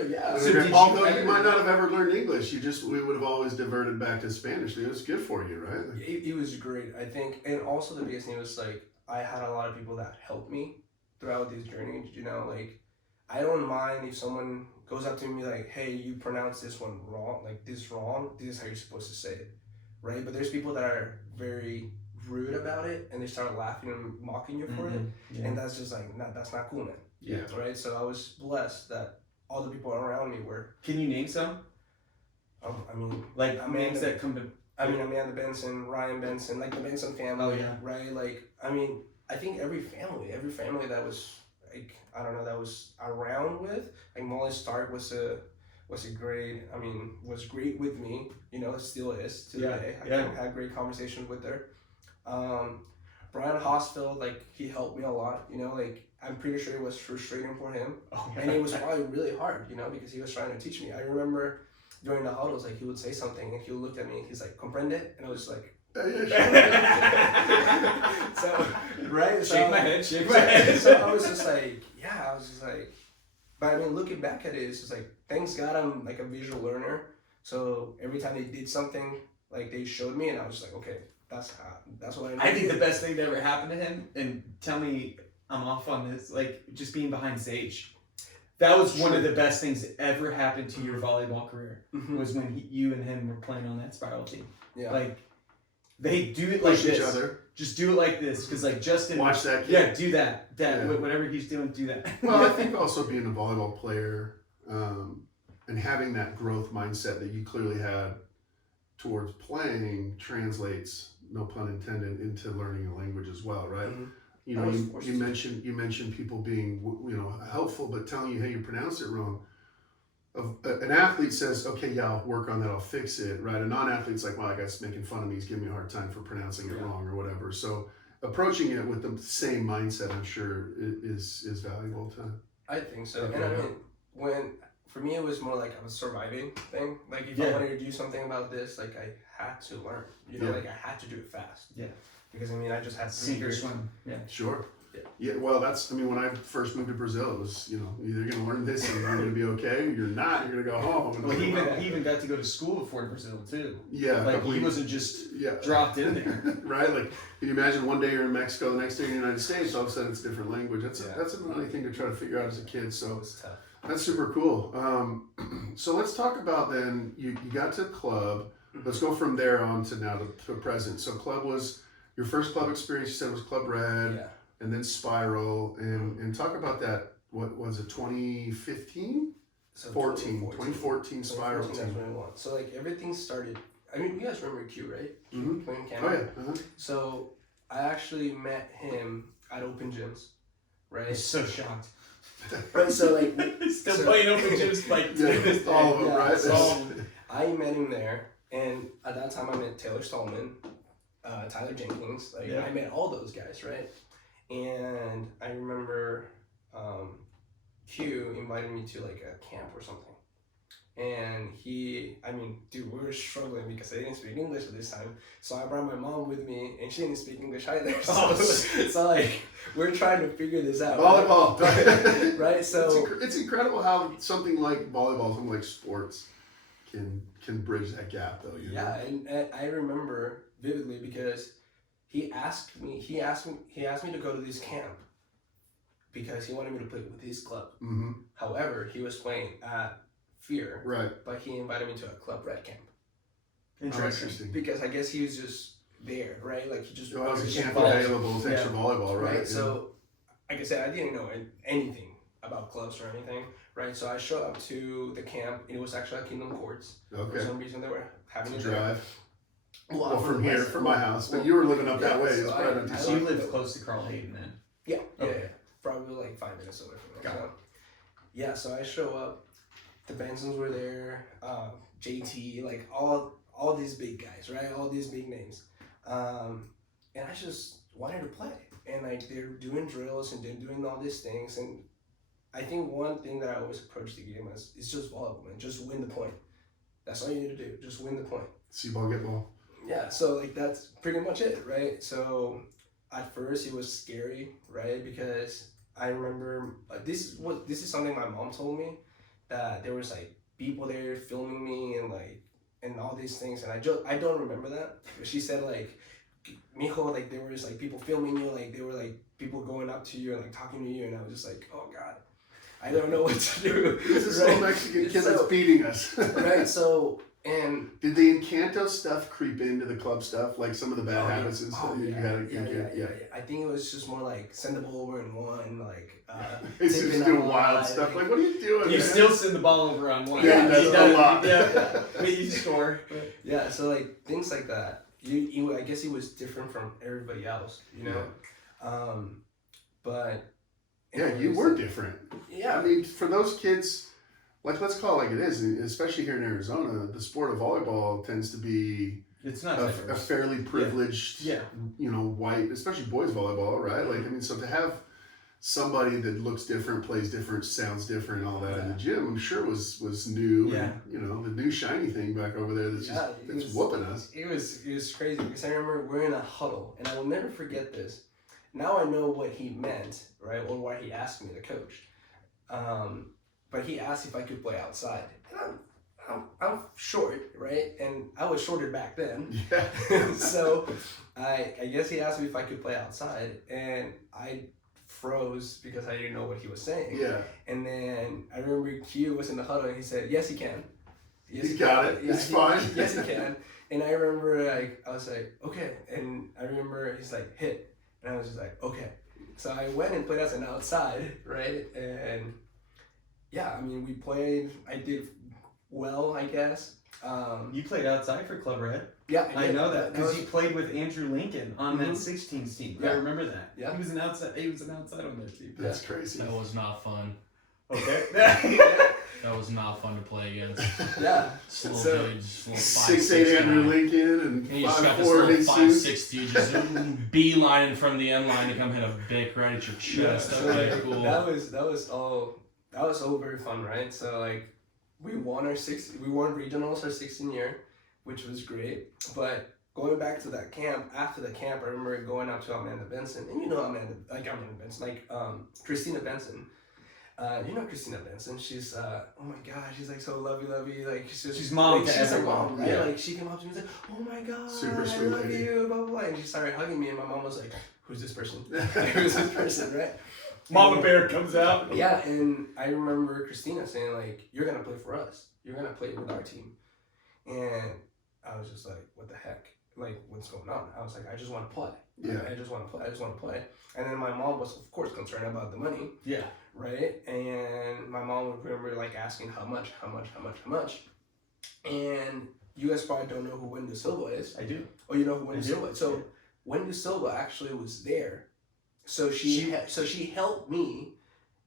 Yeah. So did Although you- you might not have ever learned English, we would have always diverted back to Spanish. It was good for you, right? It was great, I think. And also the biggest thing was like, I had a lot of people that helped me throughout these journeys, you know, like I don't mind if someone goes up to me like, hey, you pronounce this one wrong, like this wrong, this is how you're supposed to say it, right? But there's people that are very rude about it and they start laughing and mocking you for it. Yeah. And that's just like, no, that's not cool, man. Yeah. Right? So I was blessed that all the people around me were, Can you name some? I mean, Like Amanda- names that come to. Amanda Benson, Ryan Benson, like the Benson family, Oh, yeah. right? Like, I mean, I think every family that was like, I don't know, that was around with, like Molly Stark was great with me, you know, still is to Yeah, today. yeah. I had great conversations with her. Brian Hosfeld, like he helped me a lot, you know, like I'm pretty sure it was frustrating for him. Oh, And it was probably really hard, you know, because he was trying to teach me. I remember during the huddles, like he would say something and he would look at me and he's like, comprende? And I was just like, so, right? Shake my head, shake my head. So I was just like, but I mean, looking back at it, it's just like, thanks God I'm like a visual learner. So every time they did something, like they showed me and I was just like, okay, that's what I need. I think the best thing that ever happened to him, and tell me I'm off on this, like just being behind Sage. That was one of the best things that ever happened to your volleyball career. Mhm. Was when you and him were playing on that spiral team. Yeah. Like they do it like Push each this. other. Just do it like this, because like Justin. Watch that kid. Yeah, do that. Yeah. Whatever he's doing, do that. Well, I think also being a volleyball player and having that growth mindset that you clearly had towards playing translates, no pun intended, into learning a language as well, right? Mhm. You I know, was you forced to. mentioned people being helpful, but telling you, hey, you pronounced it wrong. An athlete says, okay, yeah, I'll work on that, I'll fix it, right? A non-athlete's like, well, that guy's making fun of me, he's giving me a hard time for pronouncing it wrong or whatever. So approaching it with the same mindset, I'm sure, is valuable to. I think so. Okay. And I mean, for me, it was more like a surviving thing. Like if Yeah. I wanted to do something about this, like I had to learn, you know, Yeah. like I had to do it fast. Yeah. Because I mean, I just had 3 Sink or years. swim. Yeah. Sure. Yeah. Yeah, well, when I first moved to Brazil, it was, either you're going to learn this and you're going to be okay, or you're not, you're going to go home. And Well, it's he like, even got to go to school before Brazil too. yeah, a Like couple he of- wasn't just yeah. dropped in there. Right? Like, can you imagine one day you're in Mexico, the next day you're in the United States, all of a sudden it's a different language. That's a funny thing to try to figure out as a kid. It So was tough. that's super cool. So let's talk about then, you got to club. Let's go from there on to now to present. So club was, your first club experience, you said was Club Red, Yeah. and then Spiral, and talk about that, what was it, 2015? So 2014 Spiral 2014, that's team. when I won. So like everything started. I mean, you guys remember Q, right? Mhm. Playing Oh Canada. yeah. Uh-huh. So I actually met him at Open Gyms, I right? was so shocked. Right. So like Still So- playing open gyms like to Yeah, this day. all of them, Yeah, right? so- I met him there, and at that time I met Taylor Stallman, Tyler Jenkins. Like Yeah. I met all those guys, right? And I remember Q invited me to like a camp or something, And dude, we were struggling because I didn't speak English at this time. So I brought my mom with me, and she didn't speak English either. So like, we're trying to figure this out. Volleyball. Right? So it's incredible how something like volleyball, something like sports, can bridge that gap, though. Yeah, and I remember vividly because he asked me to go to this camp because he wanted me to play with his club. Mm-hmm. However, he was playing at Fear, Right. but he invited me to a Club Red camp. Interesting. Because I guess he was just there, right? Like he just was was a camp involved. available to extra volleyball, right? Right. So, like I said, I didn't know anything about clubs or anything, right? So I showed up to the camp, and it was actually at Kingdom Courts. Okay. For some reason, they were having To it there. drive. Well, From here, from my house, but you were living up that way. It's probably not too So far. you live close to Carl Hayden then? Yeah, Okay. yeah, probably like 5 minutes away from there. Got So. Yeah, so I show up, the Bensons were there, JT, like all these big guys, right? All these big names, and I just wanted to play, and like they're doing drills and they're doing all these things, and I think one thing that I always approach the game as is just volleyball, man. Just win the point. That's all you need to do. Just win the point. See ball, get ball. Yeah, so like that's pretty much it, right? So at first it was scary, right? Because I remember this is something my mom told me, that there was like people there filming me and all these things, and I don't remember that. She said like, mijo, like there was like people filming you, like there were like people going up to you and like talking to you, and I was just like, oh God, I don't know what to do. This is right? some Mexican kid that's beating us. Right, so. And did the Encanto stuff creep into the club stuff, like some of the bad habits and stuff? Yeah. I think it was just more like send the ball over in one, like He's just doing wild stuff. Like, what are you doing? You man? still send the ball over on one. Yeah, that's a lot. Yeah, but you score. Yeah, so like things like that. I guess he was different from everybody else, you know. But yeah, you were different. Yeah, I mean, for those kids. Like, let's call it like it is, especially here in Arizona, the sport of volleyball tends to be it's not a fairly privileged, white, especially boys volleyball, right? Like, I mean, so to have somebody that looks different, plays different, sounds different, and all that in the gym, I'm sure was new. Yeah. And, the new shiny thing back over there that's whooping us. It was crazy because I remember we're in a huddle, and I will never forget this. Now I know what he meant, right, or why he asked me to coach. But he asked if I could play outside, and I'm short, right? And I was shorter back then. Yeah. So I guess he asked me if I could play outside, and I froze because I didn't know what he was saying. Yeah. And then I remember Q was in the huddle, and he said, "Yes, he can. Yes, he got it. It's fine. Yes, he can." And I remember I was like, "Okay." And I remember he's like, "Hit," and I was just like, "Okay." So I went and played as an outside, right? And yeah, I mean, we played. I did well, I guess. You played outside for Club Red. Yeah, I know that because you played with Andrew Lincoln on that 16s team. Yeah. I remember that. Yeah, he was an outside on that team. That's crazy. That was not fun. Okay. That was not fun to play against. Yeah. Slow So, dude, just little 6'8" Andrew Lincoln and you just got this 5'4" little Jesus. 5'6" dude just beelining from the end line to come hit a bic right at your chest. So That was cool. that was all very fun, right? So like we won regionals our 16 year, which was great. But going back to that camp, after the camp, I remember going up to Amanda Benson, and Christina Benson. You know Christina Benson. She's oh my God, she's like so lovey, like she's mom like, to she's everyone. a mom, right? Yeah. Like she came up to me and said, "Oh my God, Super I sweet love lady. you," blah blah blah, and she started hugging me, and my mom was like, "Who's this person? Who's this person?" Right? Mama Bear comes out. Yeah, and I remember Christina saying like, "You're gonna play for us. You're gonna play with our team," and I was just like, "What the heck? Like, what's going on?" I was like, "I just want to play. Yeah. I just want to play." And then my mom was, of course, concerned about the money. Yeah. Right? And my mom would remember like asking how much. And you guys probably don't know who Wendy Silva is. I do. Oh, you know who Wendy I do. Silva is? So Yeah. Wendy Silva actually was there. So she helped me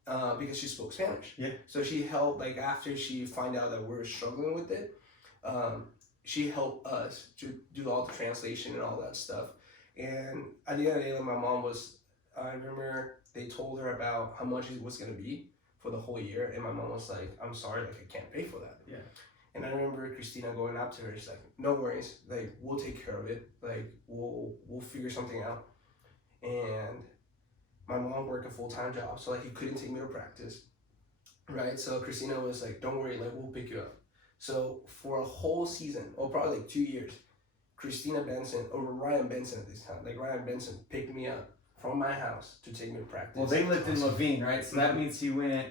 because she spoke Spanish. Yeah. So she helped, like after she found out that we were struggling with it, she helped us to do all the translation and all that stuff. And at the end of the day, my mom was, I remember they told her about how much it was going to be for the whole year, and my mom was like, I'm sorry, like I can't pay for that. Yeah. And I remember Christina going up to her, she's like, no worries, like we'll take care of it, like we'll figure something out. And my mom worked a full-time job, so like he couldn't take me to practice, right? So Christina was like, don't worry, like we'll pick you up. So for a whole season, or probably like 2 years, Christina Benson, or Ryan Benson at this time, like Ryan Benson picked me up from my house to take me to practice. Well, they lived in Laveen, right? So that means he went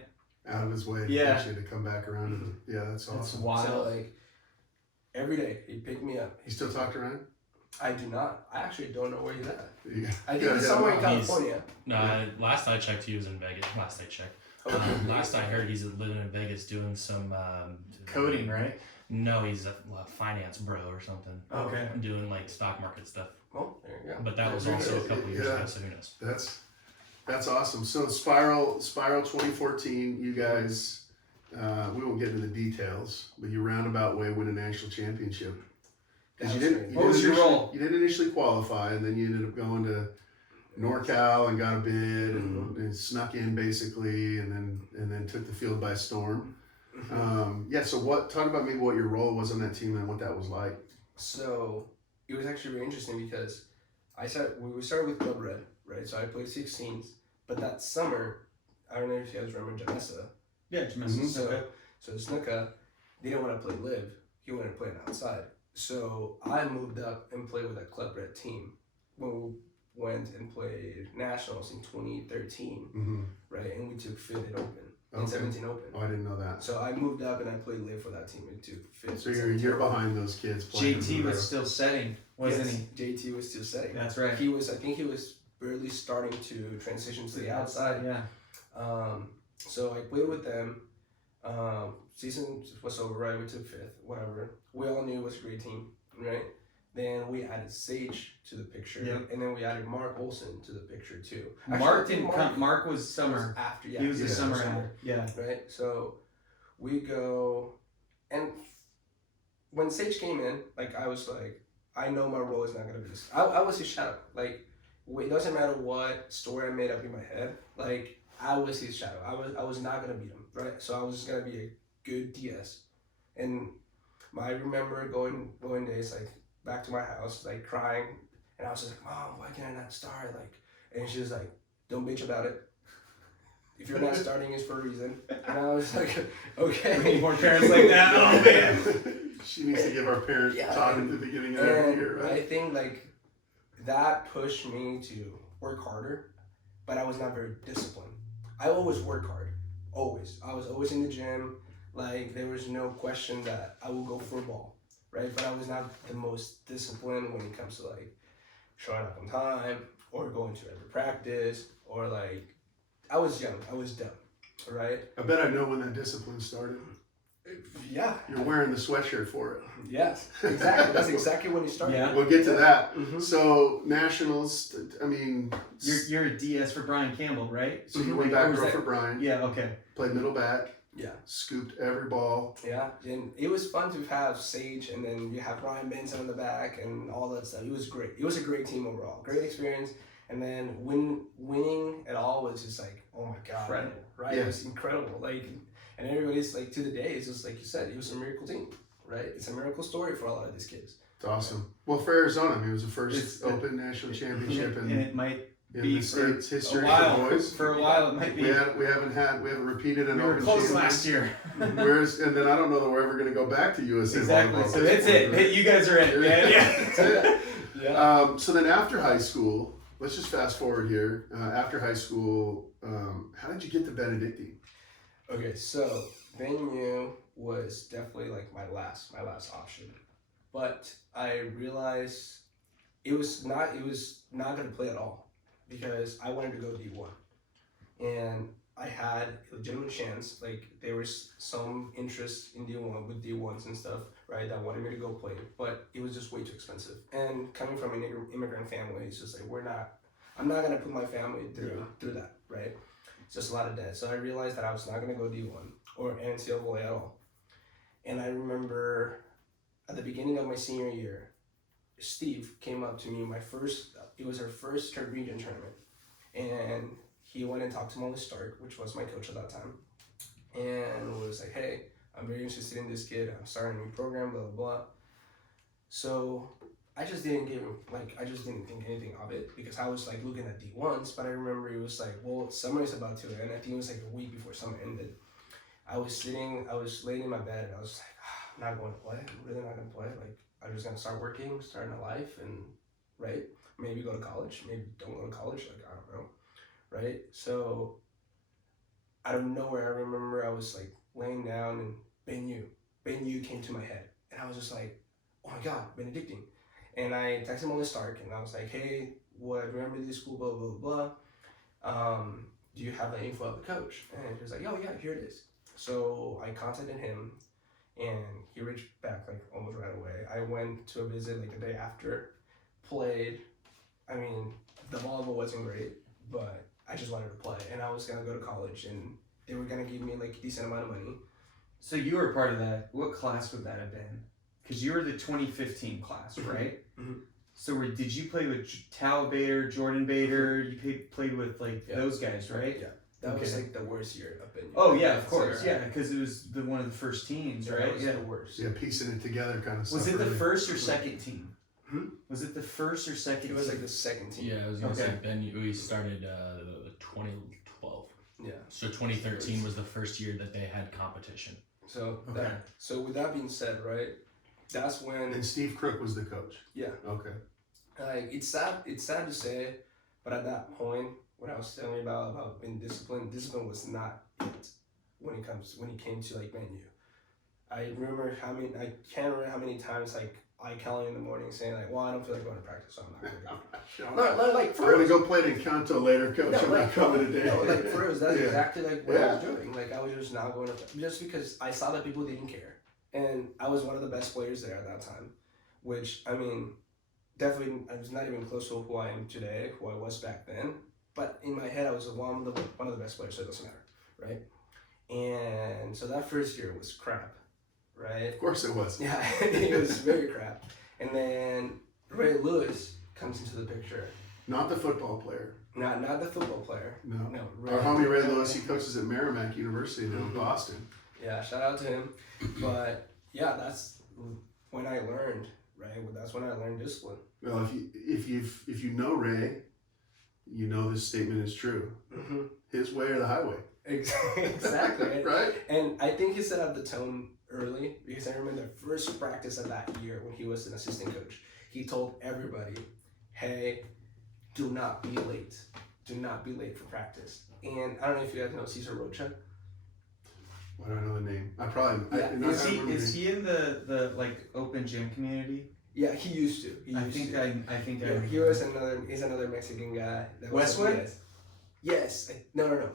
out of his way actually to come back around. And, that's awesome. That's wild. So like every day he'd pick me up. You still talk to Ryan? I do not. I actually don't know where he's at. Yeah. I think he's somewhere in California. No, last I checked, he was in Vegas. Last I checked. Last I heard, he's living in Vegas doing some coding, right? No, he's a finance bro or something. Okay. Doing like stock market stuff. Well, there you go. But that was also a couple years ago, so who knows? That's awesome. So Spiral 2014, you guys, we won't get into the details, but you roundabout way win a national championship. Because What was your role? You didn't initially qualify, and then you ended up going to NorCal and got a bid and snuck in basically, and then took the field by storm. So talk about maybe what your role was on that team and what that was like. So it was actually really interesting because we started with Club Red, right? So I played 16s, but that summer, I don't know if you guys remember Janessa. Yeah, Janessa. So Snuka didn't want to play live. He wanted to play it outside. So I moved up and played with that Club Red team when we went and played nationals in 2013, right? And we took 5th at Open. In 17 Open. Oh, I didn't know that. So I moved up and I played live for that team and took 5th. So you're a year behind those kids playing. JT was still setting, wasn't he? JT was still setting. That's right. I think he was barely starting to transition to the outside. Yeah. So I played with them. Season was over, right? We took 5th, whatever. We all knew it was a great team, right? Then we added Sage to the picture, and then we added Mark Olson to the picture too. Actually, Mark was summer. After, he was the summer. Yeah. Right. So we go, and when Sage came in, like I was like, I know my role is not gonna be this. I was his shadow. Like it doesn't matter what story I made up in my head. Like I was his shadow. I was not gonna beat him. Right. So I was just gonna be a good DS, and I remember going days like back to my house, like crying, and I was just like, Mom, why can't I not start? Like, and she was like, don't bitch about it. If you're not starting, it's for a reason. And I was like, okay. We need more parents like that. Oh man. She needs to give our parents talk at the beginning of every year, right? I think like that pushed me to work harder, but I was not very disciplined. I always worked hard, always. I was always in the gym. Like there was no question that I would go for a ball. Right, but I was not the most disciplined when it comes to like showing up on time or going to every practice or like I was young, I was dumb, right? I bet I know when that discipline started. Yeah. You're wearing the sweatshirt for it. Yes, exactly. That's exactly when it started. Yeah. We'll get to that. Mm-hmm. So nationals, I mean, you're a DS for Brian Campbell, right? So you went back row for Brian. Yeah. Okay. Played middle back. Yeah. Scooped every ball. Yeah, and it was fun to have Sage, and then you have Ryan Benson on the back, and all that stuff. It was great. It was a great team overall. Great experience. And then winning it all was just like, oh my God. Incredible. Right? Yeah. It was incredible. Like, and everybody's like, to the day, it's just like you said, it was a miracle team, right? It's a miracle story for a lot of these kids. It's awesome. Well, for Arizona, I mean, it was the first Open National Championship, and it might in be the state's history a while. for boys. For a while, it might be. We haven't repeated an We were Open close Championship. last year. And then I don't know that we're ever going to go back to USA Exactly. volleyball. So that's it. Right? You guys are it, man. Yeah. That's it. Yeah. So then after high school, let's just fast forward here. After high school, how did you get to Benedictine? Okay, so Venmo was definitely like my last option, but I realized it was not going to play at all because I wanted to go D1, and I had a legitimate chance. Like there was some interest in D1 with D1s and stuff, right? That wanted me to go play, but it was just way too expensive. And coming from an immigrant family, it's just like I'm not gonna put my family through that, right? It's just a lot of debt. So I realized that I was not gonna go D1 or NCAA at all. And I remember at the beginning of my senior year, Steve came up to me. It was our first region tournament, and he went and talked to Molly Stark, which was my coach at that time, and was like, hey, I'm very interested in this kid. I'm starting a new program, blah, blah, blah. So I just didn't think anything of it because I was like looking at D1s, but I remember it was like, well, summer is about to end. I think it was like a week before summer ended. I was laying in my bed and I was like, I'm not going to play. I'm really not going to play. Like, I'm just going to start working, starting a life, and, right? Maybe go to college, maybe don't go to college, like, I don't know, right? So out of nowhere, I remember I was like laying down and Ben came to my head. And I was just like, oh my God, Benedictine. And I texted him on the Stark and I was like, hey, remember this school, blah, blah, blah. Do you have the info of the coach? And he was like, oh yeah, here it is. So I contacted him and he reached back like almost right away. I went to a visit like the day after, played. I mean, the volleyball wasn't great, but I just wanted to play. And I was going to go to college and they were going to give me like a decent amount of money. So you were part of that. What class would that have been? Because you were the 2015 class, right? Mm-hmm. So did you play with Tal Bader, Jordan Bader? You played with like those guys, right? Yeah. That was like the worst year up in. Oh yeah, of course, yeah, because it was one of the first teams, right? That was the worst. Yeah, piecing it together kind of stuff. Was it the first or second team? Was it the first or second? It was like the second team. Yeah, I was gonna say we started 2012. Yeah. So 2013 was the first year that they had competition. So with that being said, right, that's when. And Steve Crook was the coach. Yeah. Okay. Like it's sad to say, but at that point, when I was telling you about being disciplined was not it when it came to like menu. I can't remember how many times like I call you in the morning saying like, well, I don't feel like going to practice, so I'm not going to go. Like I'm gonna go play in Encanto later, coach. No, I'm not coming today. No, like for real, that's exactly like what I was doing. Like I was just not going to, just because I saw that people didn't care, and I was one of the best players there at that time, which I mean, definitely I was not even close to who I am today, who I was back then. But in my head, I was one of the best players, so it doesn't matter, right? And so that first year was crap, right? Of course it was. Yeah, it was very crap. And then Ray Lewis comes into the picture. Not the football player. Not the football player. No. Ray, Our homie Ray Lewis, he coaches at Merrimack University now in Boston. Yeah, shout out to him. But yeah, that's when I learned, right? That's when I learned discipline. Well, if you know Ray, you know this statement is true. Mm-hmm. His way or the highway. Exactly. Right? And I think he set up the tone early because I remember the first practice of that year when he was an assistant coach. He told everybody, hey, do not be late. Do not be late for practice. And I don't know if you guys know Cesar Rocha. Why do I know the name? I probably... Yeah. Is he in the like open gym community? Yeah, he used to. He was another Mexican guy. Westwood? Yes. No.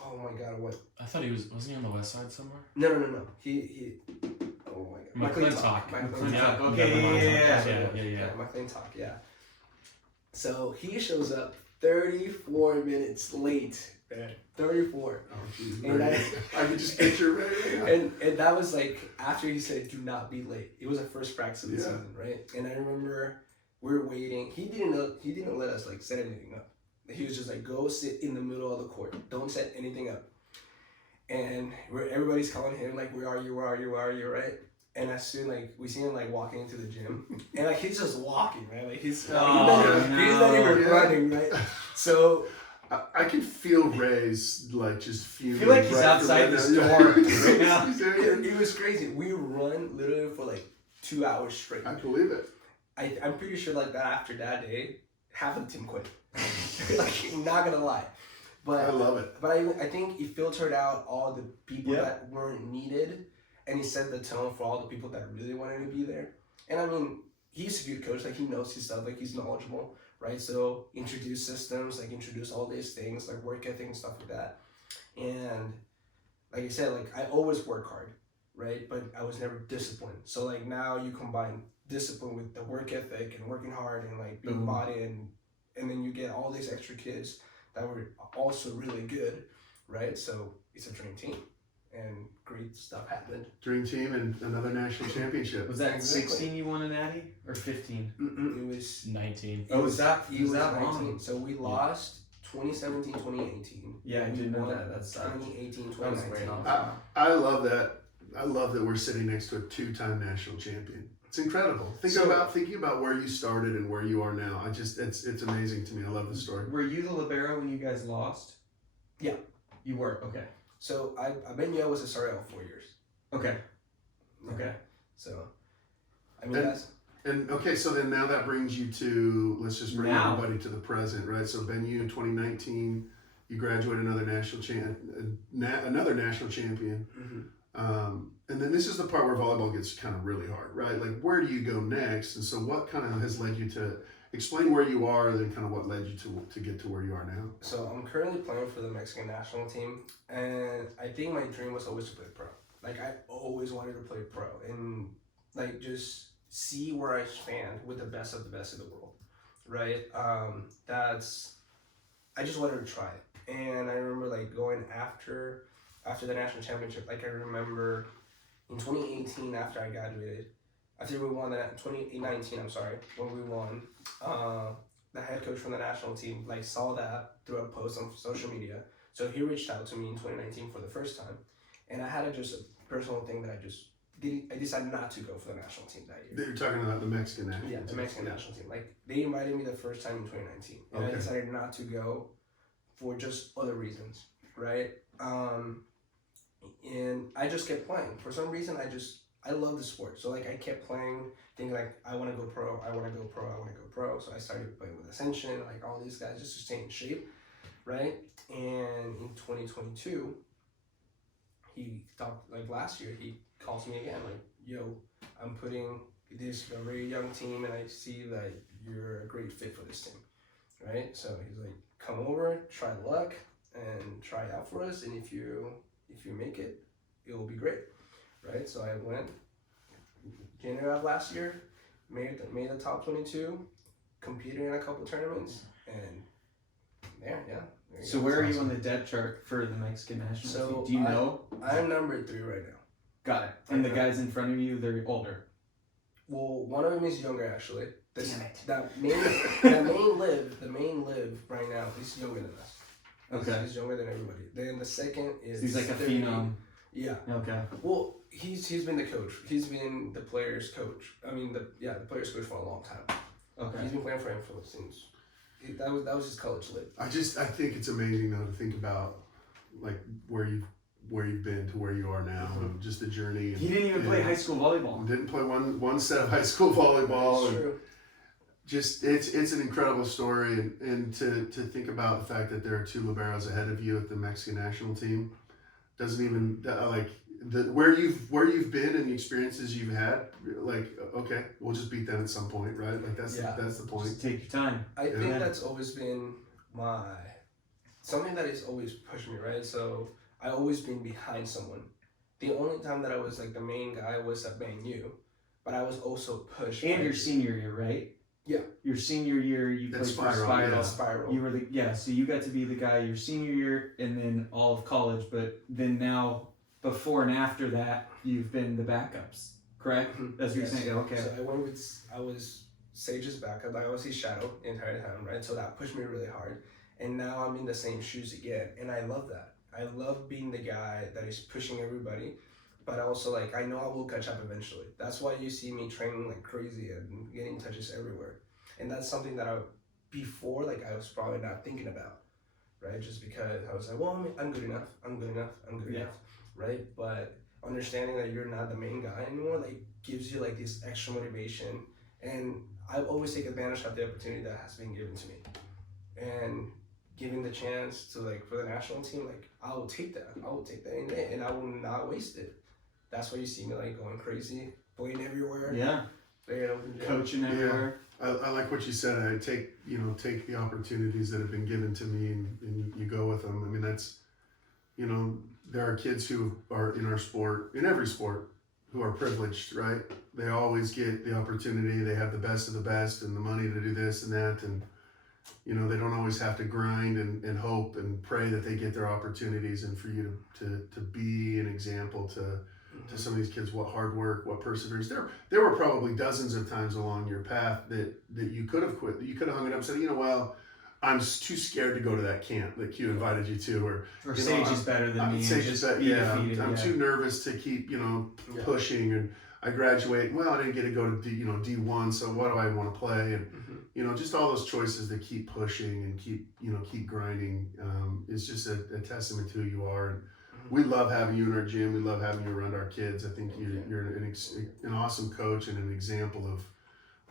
Oh my God, what? I thought wasn't he on the west side somewhere? No. He oh my God. McClintock. Okay, yeah. McClintock, yeah. So he shows up 34 minutes late. 34. Oh, geez, and I could just picture Ray. And that was like after he said, do not be late. It was the first practice of the season, right? And I remember we were waiting. He didn't let us like set anything up. He was just like, go sit in the middle of the court. Don't set anything up. And everybody's calling him like, where are you, right? And as soon like we see him like walking into the gym, and like he's just walking, right? Like he's not even running, right? So I can feel Ray's like just fuming. I feel like he's outside the store. It was crazy. We run literally for like 2 hours straight. I believe it. I'm pretty sure like that after that day, half of the team quit. Like, I'm not gonna lie. But I love it. But I think he filtered out all the people that weren't needed, and he set the tone for all the people that really wanted to be there. And I mean, he's a good coach. Like he knows his stuff. Like he's knowledgeable, right? So introduce systems, like introduce all these things, like work ethic and stuff like that. And like I said, like I always work hard, right? But I was never disciplined. So like now you combine discipline with the work ethic and working hard and like being body and then you get all these extra kids that were also really good, right? So it's a dream team, and great stuff happened. Dream team and another national championship. Was that 16 you won a natty or 15? It was 19. Oh, was that 19. long? So we lost 2017, 2018. Yeah, I did know that. That's 2018, that was way 2019. off. I love that. I love that we're sitting next to a 2-time national champion. It's incredible. Thinking about where you started and where you are now. It's amazing to me. I love the story. Were you the libero when you guys lost? Yeah. You were? Okay. So I've been was a starter all 4 years. Okay. Yeah. Okay. So, I mean, that's... And okay, so then now that brings you to, let's just bring Now. everybody to the present, right? So Benue 2019, you graduate another national champion. And then this is the part where volleyball gets kind of really hard, right? Like, where do you go next? And so what kind of has led you to explain where you are and then kind of what led you to get to where you are now? So I'm currently playing for the Mexican national team, and I think my dream was always to play pro. Like, I always wanted to play pro and, like, just see where I stand with the best of the world, right? I just wanted to try it. And I remember, like, going after the national championship, like, I remember in 2018 after I graduated, after we won 2019, I'm sorry, when we won, the head coach from the national team, like, saw that through a post on social media. So he reached out to me in 2019 for the first time. And I had just a personal thing that I decided not to go for the national team that year. You're talking about the Mexican national team. Yeah, the Mexican national team. Like, they invited me the first time in 2019. And I decided not to go for just other reasons, right? And I just kept playing. For some reason, I love the sport. So, like, I kept playing, thinking, like, I want to go pro, I want to go pro, I want to go pro. So I started playing with Ascension, like, all these guys, just to stay in shape, right? And in 2022, he talked, like, last year, he calls me again, like, yo, I'm putting this a very young team, and I see that you're a great fit for this team, right? So he's like, come over, try luck, and try it out for us, and if you make it, it will be great, right? So I went January of last year, made the top 22, competed in a couple tournaments, and there you So go. where are you on the depth chart for the Mexican national So team? Do you know? I'm number 3 right now. Got it. And the guys in front of you, they're older. Well, one of them is younger actually. Damn it. The main live right now. He's younger than us. Okay. He's younger than everybody. Then the second is. So he's like a 30. phenom. Yeah. Okay. Well, he's been the coach. He's been the players' coach. I mean, the players' coach for a long time. Okay. He's been playing for him since. That was his college live. I think it's amazing though to think about like where you've been to where you are now, and just the journey. He didn't even play high school volleyball. Didn't play one set of high school volleyball. That's And true. just it's an incredible story, and to think about the fact that there are 2 liberos ahead of you at the Mexican national team doesn't even like where you've been and the experiences you've had. Like, okay, we'll just beat them at some point, right? Like that's the point. Just take your time. I think that's always been something that has always pushed me, right? So I always been behind someone. The only time that I was like the main guy was at Venue, but I was also pushed. And your senior year, right? Yeah. Your senior year, you played for Spiral. Spiral. You were so you got to be the guy your senior year and then all of college, but then now before and after that, you've been the backups, correct? Mm-hmm. That's what you're saying. Okay. So I was Sage's backup. I was his shadow the entire time, right? So that pushed me really hard. And now I'm in the same shoes again, and I love that. I love being the guy that is pushing everybody, but also like I know I will catch up eventually. That's why you see me training like crazy and getting touches everywhere. And that's something that before I was probably not thinking about, right? Just because I was like, well, I'm good enough, right? But understanding that you're not the main guy anymore, like gives you like this extra motivation. And I always take advantage of the opportunity that has been given to me. And given the chance to for the national team, I will take that any day, and I will not waste it. That's why you see me going crazy, playing everywhere. Yeah. Coaching everywhere. I like what you said. I take the opportunities that have been given to me, and you go with them. I mean, that's, there are kids who are in our sport, in every sport, who are privileged, right? They always get the opportunity. They have the best of the best and the money to do this and that, and they don't always have to grind and hope and pray that they get their opportunities. And for you to be an example to some of these kids, what hard work, what perseverance. There were probably dozens of times along your path that you could have quit, that you could have hung it up and said, I'm too scared to go to that camp that Q invited you to, or Sage is better than me. Sage is better. Yeah, defeated, I'm too nervous to keep pushing, and I graduate. Well, I didn't get to go to D1, so what do I want to play? And just all those choices that keep pushing and keep grinding. Is just a testament to who you are, and we love having you in our gym. We love having you around our kids. I think you're an awesome coach and an example of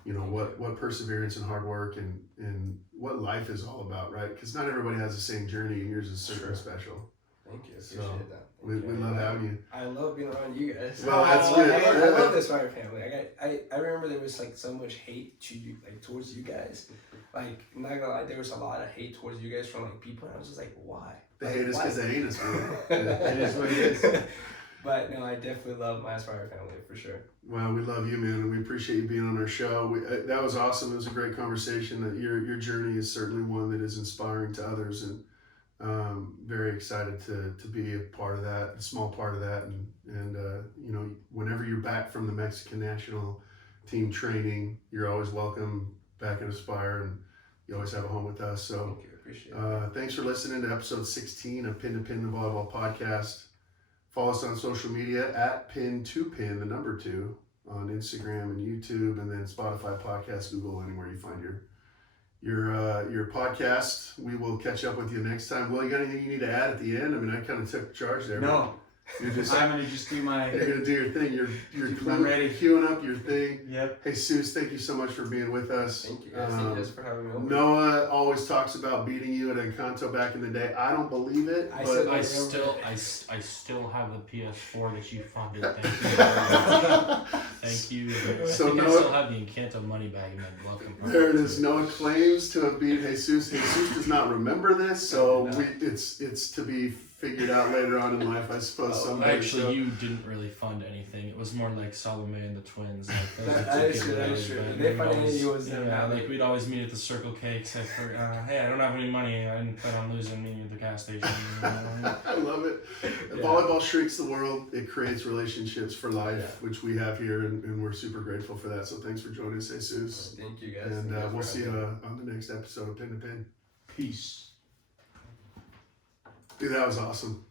what perseverance and hard work and what life is all about, right? Because not everybody has the same journey, and yours is certainly special. Thank you. I appreciate that. We love having you. I love being around you guys. Well, that's good. I love this Fire family. I remember there was like so much hate to you, like towards you guys. Like, I'm not gonna lie, there was a lot of hate towards you guys from like people, and I was just like, why? They hate us because they hate us, man. It is what it is. But no, I definitely love my Aspire family for sure. Well, we love you, man, and we appreciate you being on our show. That was awesome. It was a great conversation. That your journey is certainly one that is inspiring to others, and very excited to be a part of that, a small part of that. And whenever you're back from the Mexican national team training, you're always welcome back at Aspire, and you always have a home with us. So Thank you. Appreciate it. thanks for listening to episode 16 of Pin to Pin, the Volleyball Podcast. Follow us on social media at PinToPin, the number 2, on Instagram and YouTube, and then Spotify, Podcast, Google, anywhere you find your podcast. We will catch up with you next time. Well, you got anything you need to add at the end? I mean, I kind of took charge there. No. I'm gonna just do my. You're gonna do your thing. You're ready. queuing up your thing. Yep. Hey, Jesus, thank you so much for being with us. Thank you guys. Thank you guys for having me over. Noah always talks about beating you at Encanto back in the day. I don't believe it, but I still have the PS4 that you funded. Thank you very much. Thank you. So I think I Noah- still have the Encanto money bag in my glove compartment. there it is. Noah claims to have beat Jesus. Jesus does not remember this, so No. it's to be figured out later on in life, I suppose. Someday. Actually, So- you didn't really fund anything. It was more like Salome and the twins. Like, those are That two is kids true. That always is true. been- They we'd funded always- you was like we'd always meet at the Circle K. Except for hey, I don't have any money. I didn't plan on losing me at the gas station. I love it. Volleyball shrinks the world. It creates relationships for life, which we have here, and we're super grateful for that. So thanks for joining us, Jesus. Thank you guys. And Thank you guys we'll for see you having me. on the next episode of Pin to Pin. Peace. Dude, that was awesome.